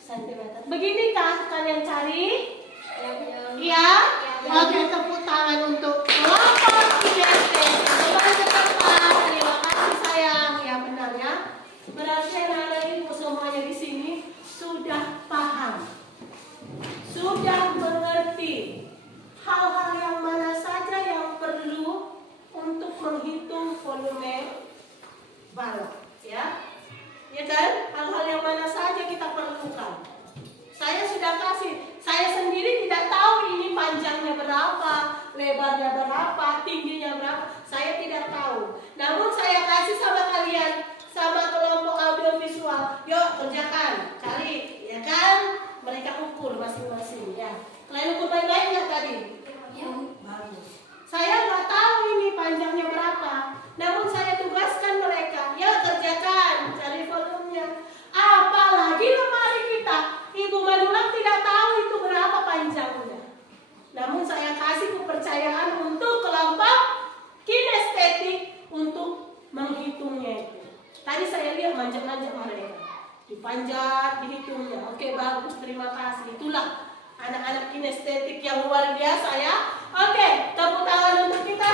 cm. Beginikah kalian cari? Iya? Oke, tepuk tangan untuk kelompok kinestetik. Coba cepat. Terima kasih sayang. Ya benar ya. Berarti anak-anak ibu semuanya di sini sudah paham, sudah mengerti hal-hal yang mana saja yang perlu untuk menghitung volume balok, ya. Ya kan? Hal-hal yang mana saja kita perlukan. Saya sudah kasih. Saya sendiri tidak tahu ini panjangnya berapa, lebarnya berapa, tingginya berapa. Saya tidak tahu. Namun saya kasih sama kalian, sama kelompok audiovisual. Yuk kerjakan, cari, ya kan? Mereka ukur masing-masing, ya. Kalian ukur baik-baik nggak tadi? Ya. Bagus. Saya nggak tahu ini panjangnya berapa. Namun saya tugaskan mereka, ya kerjakan, cari volumenya. Apalagi lemari kita, Ibu Manulang tidak tahu itu berapa panjangnya. Namun saya kasih kepercayaan untuk kelompok kinestetik untuk menghitungnya itu. Tadi saya lihat manjat-manjat mereka, dipanjat, dihitungnya. Oke, bagus, terima kasih. Itulah anak-anak kinestetik yang luar biasa ya. Oke, tepuk tangan untuk kita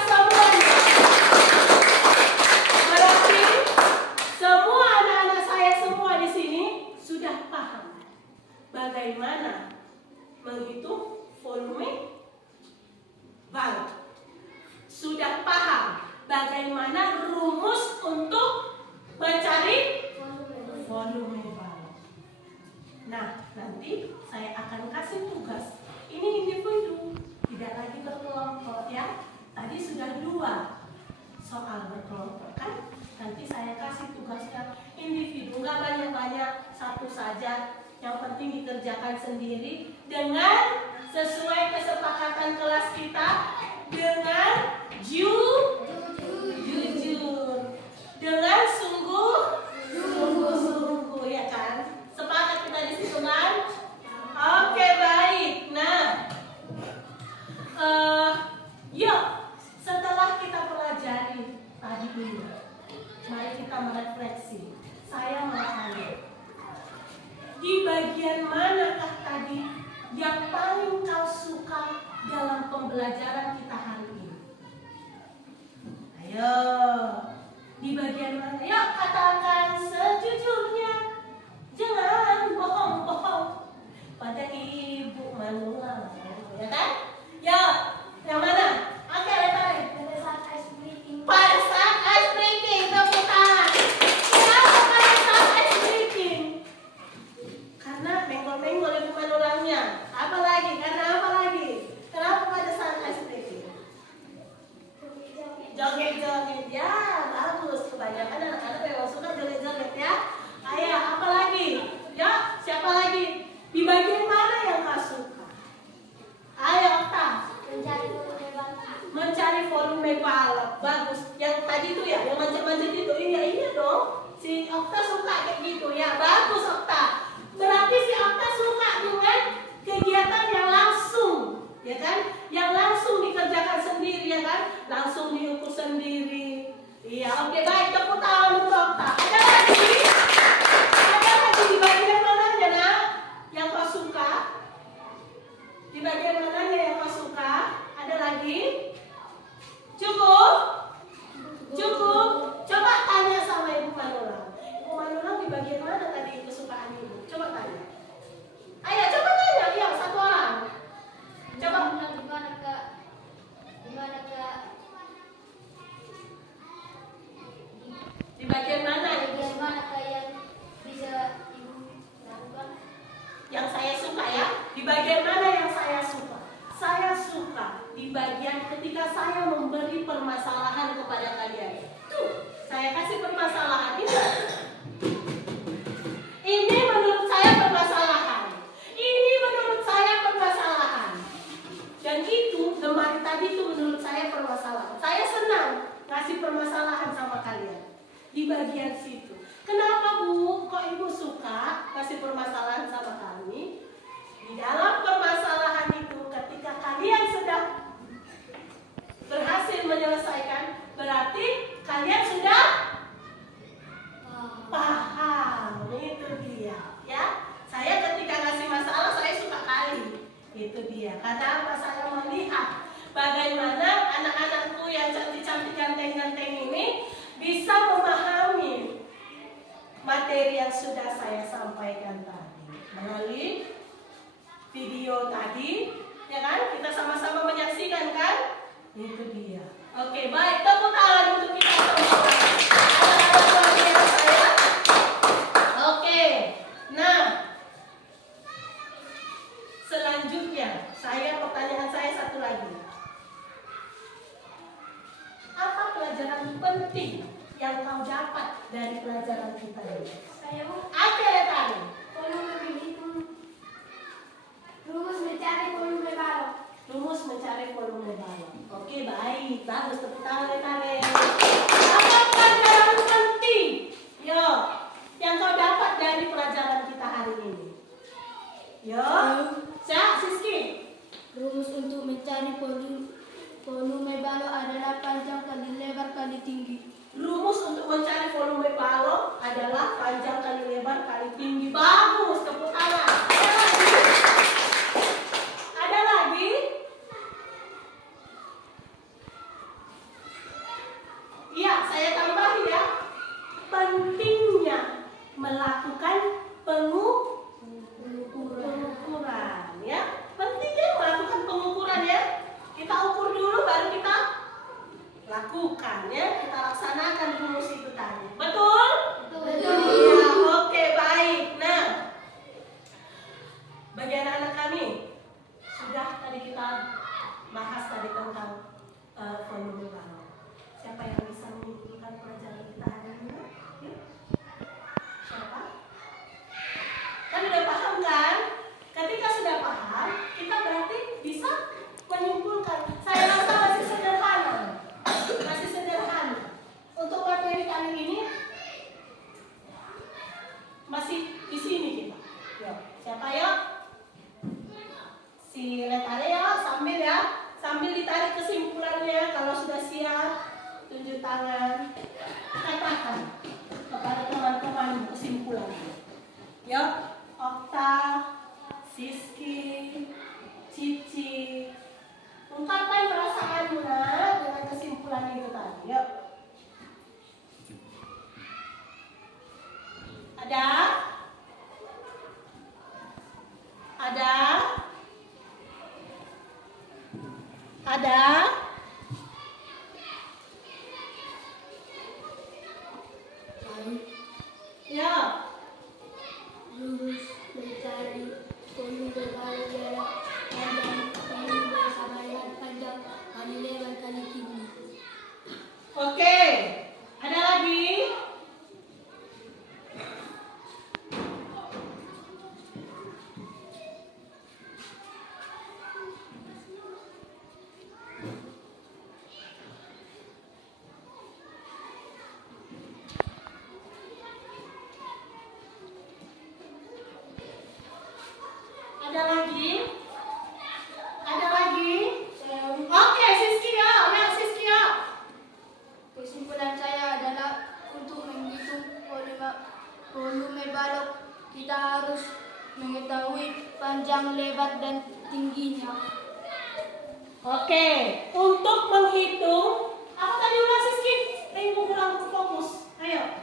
penting dikerjakan sendiri dengan sesuai kesepakatan kelas kita dengan jujur, dengan sungguh-sungguh, ya kan? Sepakat kita di situ kan? Oke, baik. Nah, yuk setelah kita pelajari tadi ini, mari kita merefleksi. Saya mau tanya, di bagian manakah tadi yang paling kau suka dalam pembelajaran kita hari ini? Ayo, di bagian mana? Yuk katakan sejujurnya, jangan bohong-bohong pada Ibu Manula, ya kan? Yuk, yang mana? Oke, tarik. Pada saat ice breaking. Pada saat ice breaking, tepuk tangan. Kenapa pada saat ice breaking? Karena menggol-menggol Ibu Manulanya. Apa lagi? Karena apa lagi? Kenapa pada saat ice breaking? Joget-joget, ya bagus. Kebanyakan anak-anak memang suka joget-joget ya. Ayo, apa lagi? Ya, siapa lagi? Di bagian mana yang kau suka? Ayo, Okta. Mencari volume balok. Mencari volume balok. Bagus. Yang tadi itu ya, yang manjat-manjat itu, iya dong. Si Okta suka kayak gitu ya. Bagus, Okta. Berarti si Okta suka dengan kegiatan yang langsung, ya kan? Yang langsung dikerjakan sendiri, ya kan? Langsung diukur sendiri. Iya, oke, baik. Tepuk tangan untuk Okta. Ada lagi? Ada lagi di bagian mananya, nak? Yang kau suka? Di bagian mananya yang kau suka? Ada lagi? Cukup? Cukup? Coba tanya sama Ibu Manula. Ibu Manula di bagian mana tadi kesukaan Ibu? Coba tanya. Ayo, coba tanya. Iya, satu orang. Coba. Gimana Kak? Di bagian mana? Bagaimana Kak yang bisa Ibu lakukan? Yang saya suka ya. Di bagian mana yang saya suka? Saya suka di bagian ketika saya memberi permasalahan kepada kalian. Tuh, saya kasih permasalahan ini. Ini menurut saya permasalahan. Ini menurut saya permasalahan. Dan itu, lemari tadi itu menurut saya permasalahan. Saya senang kasih permasalahan sama kalian. Di bagian situ. Kenapa Bu? Kok Ibu suka kasih permasalahan sama kami? Di dalam permasalahan itu, ketika kalian sudah berhasil menyelesaikan, berarti kalian sudah paham. Itu dia, ya. Saya ketika ngasih masalah, saya suka kali. Itu dia. Karena apa? Saya melihat bagaimana anak-anakku yang cantik-cantik, ganteng-ganteng ini bisa memahami materi yang sudah saya sampaikan tadi melalui video tadi, ya kan? Kita sama-sama menyaksikan kan? Itu dia. Oke, baik. Tepuk tangan untuk kita semua. Anak-anak luar biasa ya. Oke. Nah, selanjutnya pertanyaan saya satu lagi. Apa pelajaran penting yang kau dapat dari pelajaran kita ini? Saya Apa yang tadi? volume menghitung. Rumus mencari volume balok. Rumus mencari volume balok. Oke, baik. Bagus. Tepuk tangan ya, apa pelajaran penting? Yo, yang kau dapat dari pelajaran kita hari ini? Yo, Siap, Siski. Rumus untuk mencari volume balok adalah panjang kali lebar kali tinggi. Rumus untuk mencari volume balok adalah panjang kali lebar kali tinggi. Bagus, tepuk tangan. Ada lagi? Iya, saya tambahin ya. Pentingnya melakukan pengukuran, ya. Pentingnya melakukan pengukuran ya. Kita ukur dulu baru kita lakukan ya. Kita laksanakan rumus itu tadi. Betul? Betul. Ya, oke, baik. Nah, bagi anak-anak kami sudah tadi kita bahas tadi tentang volume balok. Siapa yang bisa menyimpulkan pelajaran kita hari ini? Yuk. Siapa? siap, tunjuk tangan, katakan kepada teman-teman kesimpulan. Yuk, Okta, Siski, Cici, ungkapkan perasaanmu dengan kesimpulan itu tadi. Yuk. Ada? Ada? Ada? Ya. Lurus mencari volume kali lebar panjang, volume sama dengan panjang kali lebar kali tinggi. Oke. Ada lagi? Ada lagi? Ada lagi? Oke, Siski ya, Siski ya. Kesimpulan saya adalah untuk menghitung volume balok kita harus mengetahui panjang, lebar, dan tingginya. Oke, untuk menghitung apa tadi ulang Siski? Tunggu kurang fokus. Ayo.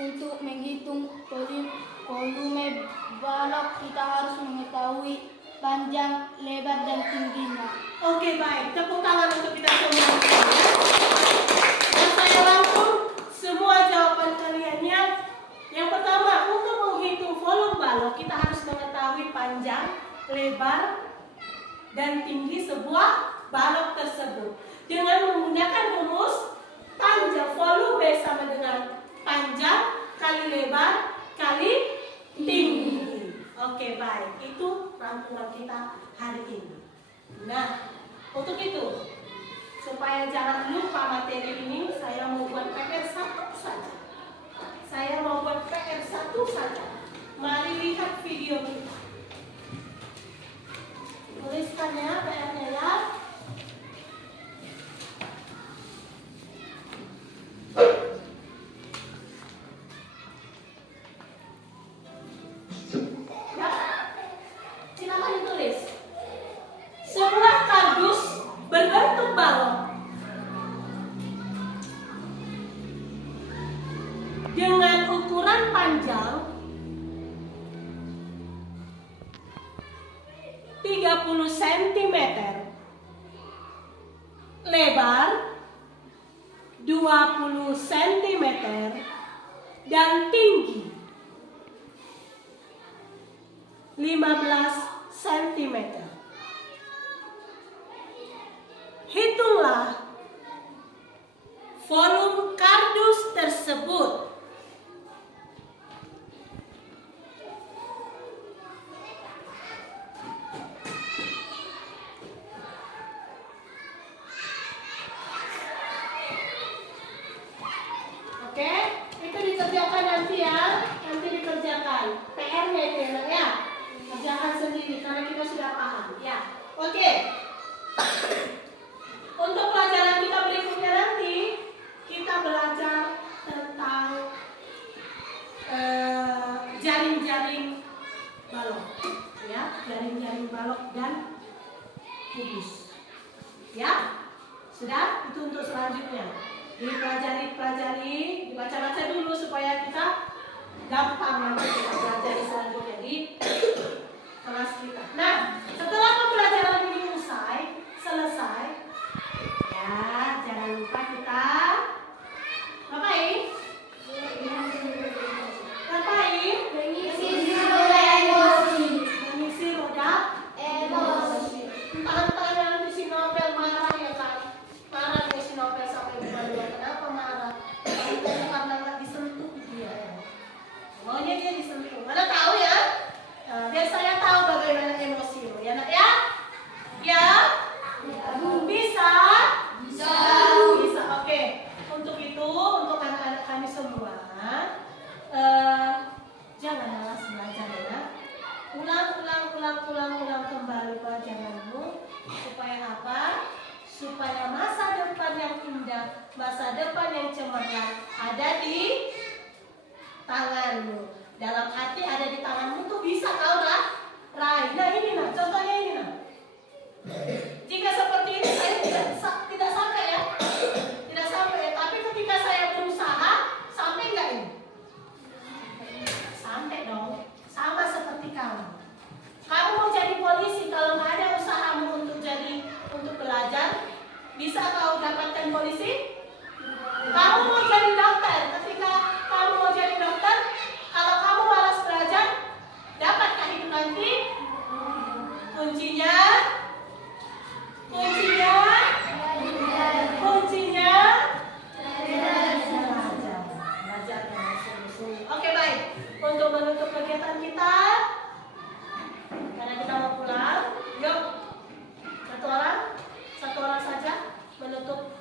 Untuk menghitung volume balok kita harus mengetahui panjang, lebar, dan tingginya. Oke, baik. Tepuk tangan untuk kita semua. Dan saya rangkum semua jawaban kaliannya. Yang pertama, untuk menghitung volume balok kita harus mengetahui panjang, lebar, dan tinggi sebuah balok tersebut. Dengan menggunakan rumus panjang volume sama dengan panjang kali lebar kali tinggi. Oke, baik. Itu rangkuman kita hari ini. Nah, untuk itu, supaya jangan lupa materi ini, saya mau buat PR satu saja. Mari lihat video kita. Tuliskan ya PR-nya ya. Ya, silakan ditulis. Sebuah kardus berbentuk balon dengan ukuran panjang 30 cm, lebar 20 cm, dan tinggi 15 cm. Hitunglah volume kardus tersebut. Oke, itu dikerjakan nanti ya. Nanti dikerjakan. PR-nya itu ya. Kerjakan sendiri karena kita sudah paham ya. Oke. Untuk pelajaran kita berikutnya nanti kita belajar tentang jaring-jaring balok ya, jaring-jaring balok dan kubus ya. Sudah, itu untuk selanjutnya dipelajari, dibaca-baca dulu supaya kita gampang nanti kita pelajari selanjutnya di kelas kita. Nah, setelah pembelajaran ini selesai ya, jangan lupa kita ngapain? Mengisi roda emosi. Entah nanti si Nobel marah ya kan? Marah ya si Nobel sampai bulan-bulan. Kenapa marah? Karena nggak disentuh dia. Maunya dia disentuh. Mana tahu ya? Nah, biar saya tahu bagaimana emosi lo ya nak ya? Ya? Bisa? Bisa. Oke. Untuk itu, untuk anak-anak kami semua, jangan malas belajar ya. Ulang kembali pelajaranmu supaya apa? Supaya masa depan indah, masa depan yang cemerlang ada di tanganmu. Dalam hati ada di tanganmu tuh bisa kau raih. Nah ini nah, contohnya ini nah. Jika seperti ini saya tidak sampai ya, tidak sampai. Tapi ketika saya berusaha, sampai nggak ini? Sampai dong. Sama seperti kamu. Kamu mau jadi polisi, kalau nggak ada usahamu untuk belajar, bisa kau dapatkan polisi? Kamu mau jadi dokter, ketika kamu mau jadi dokter, kalau kamu malas belajar, dapatkah itu nanti? Kuncinya belajar dengan sungguh-sungguh. Oke baik, untuk menutup kegiatan kita, karena kita mau pulang, yuk satu orang saja menutup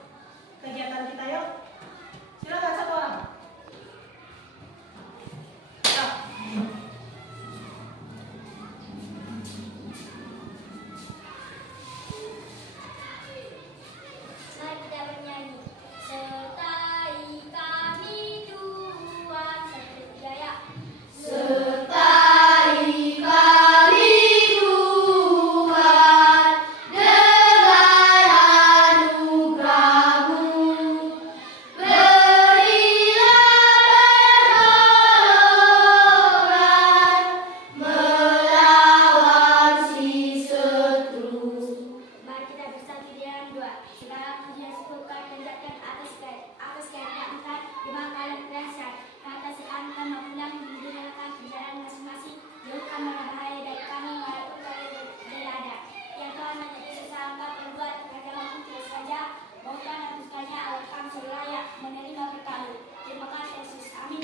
kegiatan kita yuk. Silakan satu orang. Yuk. Mari kita bernyanyi. Sertai kami Tuhan, satu jaya. Sertai kami Tuhan, dengan anugerah-Mu. Berilah pertolongan melawan si setru. Mari kita bersatu dengan doa. Segala puji dan syukur kami panjatkan atas kehendak Engkau di bangkalan kerajaan. Atas Engkau pulang menjalankan perjalanan masing-masing. Jauhkan mana bahaya dari kami walaupun kami berada. Yang Tuhan menjadi sesaat Engkau perbuat agama putih saja. Mohon hapuskannya agar kami layak menerima berkat-Mu. Terima kasih Yesus. Amin.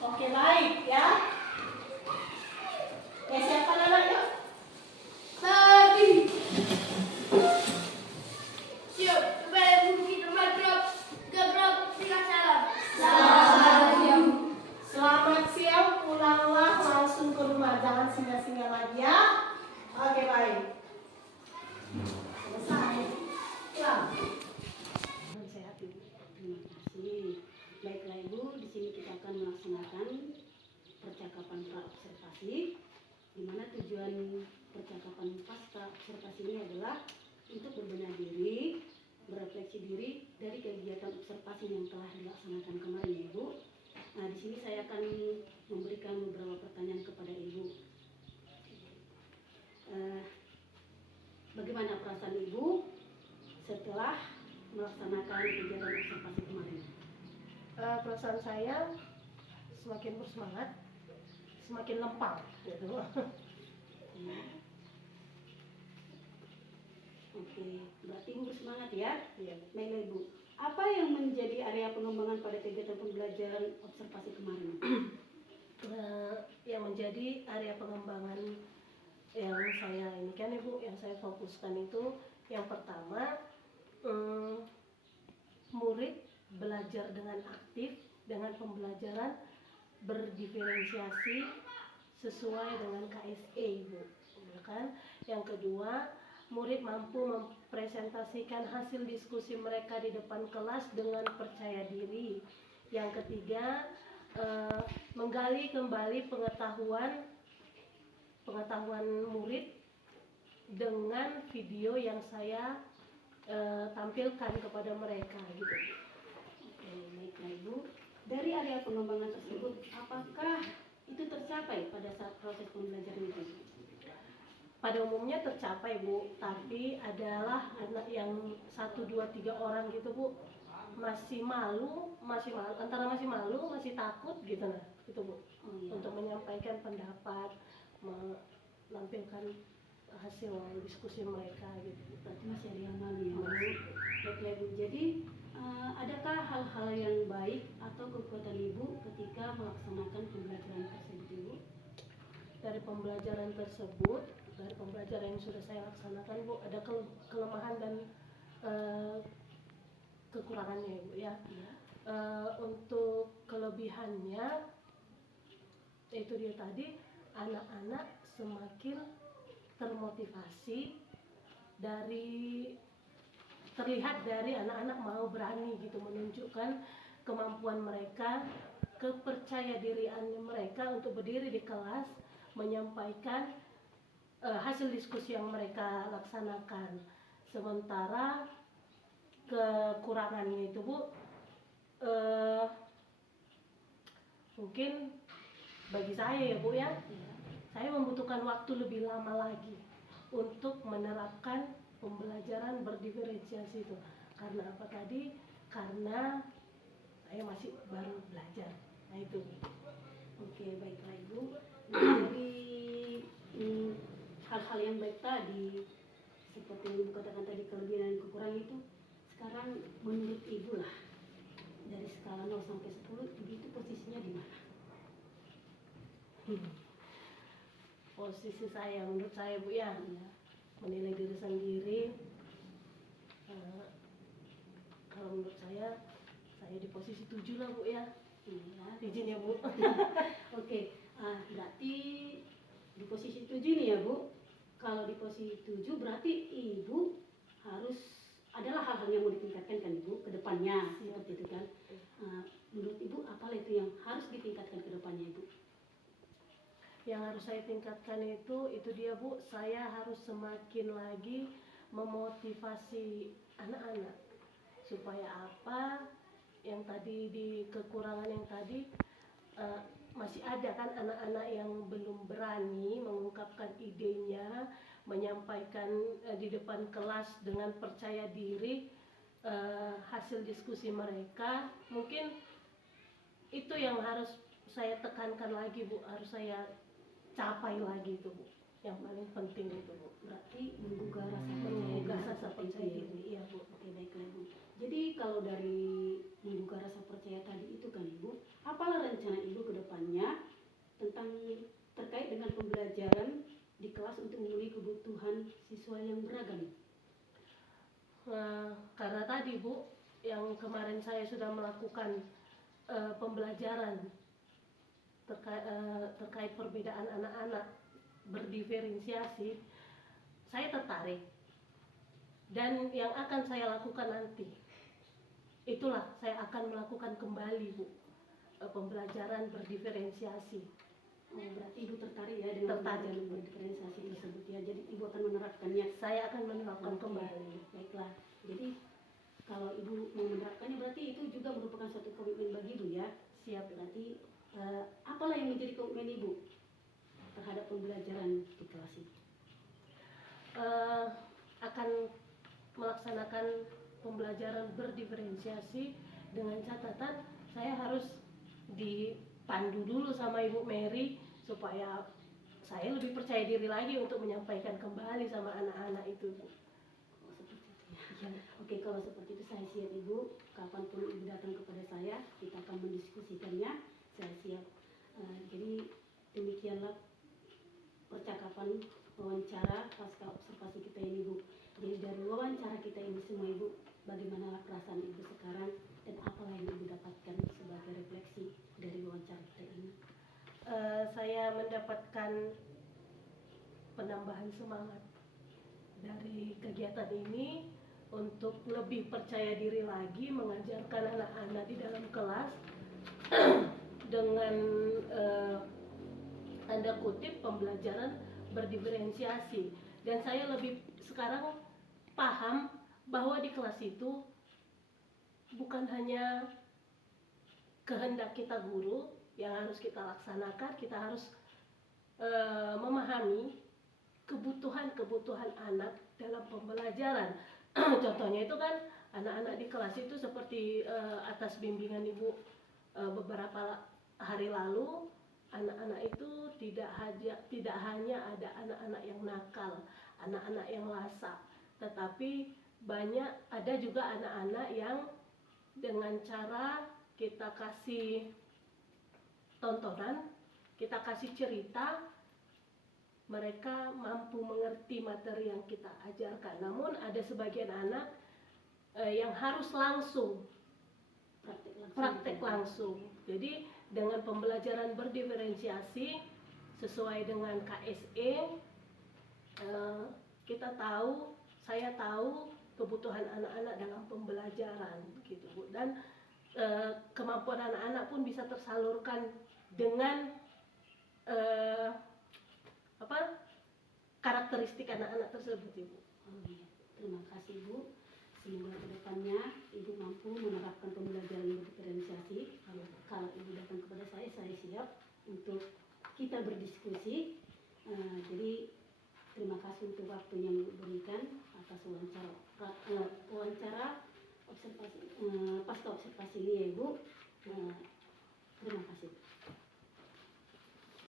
Oke baik ya. Ya siapa namanya? Tadi. Siap, supaya guru kita gebrok, berikan salam. Selamat siang, pulanglah langsung ke rumah, jangan singgah-singgah lagi ya. Oke baik. Selesai. Pulang. Sehat Ibu. Terima kasih. Baiklah Ibu, di sini kita akan melaksanakan percakapan pra-observasi, di mana tujuan percakapan pasca observasi ini adalah untuk berbenah diri, berefleksi diri dari kegiatan observasi yang telah dilaksanakan kemarin ya Ibu. Nah, di sini saya akan memberikan beberapa pertanyaan kepada Ibu. Bagaimana perasaan Ibu setelah melaksanakan kegiatan observasi kemarin? Perasaan saya semakin bersemangat, semakin lempar gitu. Oke, berarti Ibu bersemangat ya? Iya. Baiklah Ibu, apa yang menjadi area pengembangan pada kegiatan pembelajaran observasi kemarin? Yang menjadi area pengembangan yang saya ini kan Ibu, yang saya fokuskan itu yang pertama, murid belajar dengan aktif dengan pembelajaran berdiferensiasi sesuai dengan KSE Ibu, ya kan? Yang kedua, murid mampu mempresentasikan hasil diskusi mereka di depan kelas dengan percaya diri. Yang ketiga, menggali kembali pengetahuan murid dengan video yang saya tampilkan kepada mereka gitu. Oke, baiklah Ibu. Dari area pengembangan tersebut, apakah itu tercapai pada saat proses pembelajaran itu? Pada umumnya tercapai Bu, tapi adalah anak yang 1, 2, 3 orang gitu Bu, masih malu, antara masih malu, masih takut gitu nah, gitu Bu. Oh, iya. Untuk menyampaikan pendapat, menampilkan hasil diskusi mereka gitu. Berarti masih ada yang malu ya Bu. Baiklah Ibu, jadi adakah hal-hal yang baik atau kekuatan Ibu ketika melaksanakan pembelajaran tersebut Ibu? Dari pembelajaran tersebut, dari pembelajaran yang sudah saya laksanakan Bu, ada kelemahan dan kekurangannya Ibu ya. Untuk kelebihannya itu dia tadi, anak-anak semakin termotivasi terlihat dari anak-anak mau berani gitu menunjukkan kemampuan mereka, kepercaya dirian mereka untuk berdiri di kelas menyampaikan hasil diskusi yang mereka laksanakan. Sementara kekurangannya itu Bu, mungkin bagi saya ya Bu ya, saya membutuhkan waktu lebih lama lagi untuk menerapkan pembelajaran berdiferensiasi itu. Karena apa tadi? Karena saya masih baru belajar. Nah itu. Oke, baiklah Ibu. Dari hal-hal yang baik tadi, seperti yang Ibu katakan tadi, kelebihan dan kekurangan itu, sekarang menurut Ibu lah, dari skala 0 sampai 10, Ibu itu posisinya di mana? Posisi saya, menurut saya Bu ya, menilai diri sendiri, kalau menurut saya di posisi 7 lah Bu ya. Izin ya Bu. Oke, berarti di posisi 7 nih ya Bu. Kalau di posisi 7 berarti Ibu harus adalah hal-hal yang mau ditingkatkan kan Ibu ke depannya, seperti itu kan. Menurut Ibu apa itu yang harus ditingkatkan ke depannya Ibu? Yang harus saya tingkatkan itu dia Bu, saya harus semakin lagi memotivasi anak-anak supaya apa yang tadi di kekurangan yang tadi, masih ada kan anak-anak yang belum berani mengungkapkan idenya, menyampaikan di depan kelas dengan percaya diri hasil diskusi mereka. Mungkin itu yang harus saya tekankan lagi Bu, harus saya capai lagi itu Bu, yang paling penting itu Bu. Berarti menggugah rasa percaya diri. Iya Bu. Oke, baiklah Ibu. Jadi kalau dari menggugah rasa percaya tadi itu kan Ibu, apalah rencana Ibu ke depannya tentang terkait dengan pembelajaran di kelas untuk memenuhi kebutuhan siswa yang beragam? Karena tadi Bu, yang kemarin saya sudah melakukan pembelajaran terkait perbedaan anak-anak berdiferensiasi, saya tertarik. Dan yang akan saya lakukan nanti, itulah saya akan melakukan kembali Bu, pembelajaran berdiferensiasi. Berarti Ibu tertarik ya dengan pembelajaran berdiferensiasi tersebut ya. Jadi Ibu akan menerapkannya. Saya akan menerapkan kembali. Baiklah. Jadi kalau Ibu mau menerapkannya berarti itu juga merupakan suatu komitmen bagi Ibu ya. Siap. Berarti apalah yang menjadi komitmen Ibu terhadap pembelajaran di kelas ini? Akan melaksanakan pembelajaran berdiferensiasi dengan catatan saya harus dipandu dulu sama Ibu Mary supaya saya lebih percaya diri lagi untuk menyampaikan kembali sama anak-anak itu Bu. Seperti itu ya. Oke, kalau seperti itu saya siap Ibu. Kapanpun Ibu datang kepada saya, kita akan mendiskusikannya. Saya siap. Jadi demikianlah percakapan wawancara pasca observasi kita ini Bu. Jadi dari wawancara kita ini semua Ibu, bagaimana perasaan Ibu sekarang dan apa yang Ibu dapatkan sebagai refleksi dari wawancara kita ini? Saya mendapatkan penambahan semangat dari kegiatan ini untuk lebih percaya diri lagi mengajarkan anak-anak di dalam kelas dengan tanda kutip pembelajaran berdiferensiasi. Dan saya lebih sekarang paham bahwa di kelas itu bukan hanya kehendak kita guru yang harus kita laksanakan, kita harus memahami kebutuhan anak dalam pembelajaran. Contohnya itu kan anak-anak di kelas itu seperti atas bimbingan Ibu beberapa hari lalu, anak-anak itu tidak hanya ada anak-anak yang nakal, anak-anak yang lasak, tetapi ada juga anak-anak yang dengan cara kita kasih tontonan, kita kasih cerita, mereka mampu mengerti materi yang kita ajarkan. Namun ada sebagian anak yang harus langsung praktek langsung. Jadi dengan pembelajaran berdiferensiasi sesuai dengan KSE, kita tahu saya tahu kebutuhan anak-anak dalam pembelajaran gitu Bu, dan kemampuan anak-anak pun bisa tersalurkan dengan karakteristik anak-anak tersebut Ibu. Terima kasih Bu. Semoga kedepannya Ibu mampu menerapkan pembelajaran yang berdiferensiasi. Kalau Ibu datang kepada saya siap untuk kita berdiskusi. Jadi terima kasih untuk waktu yang Ibu berikan atas wawancara observasi pasca observasi ini ya Ibu.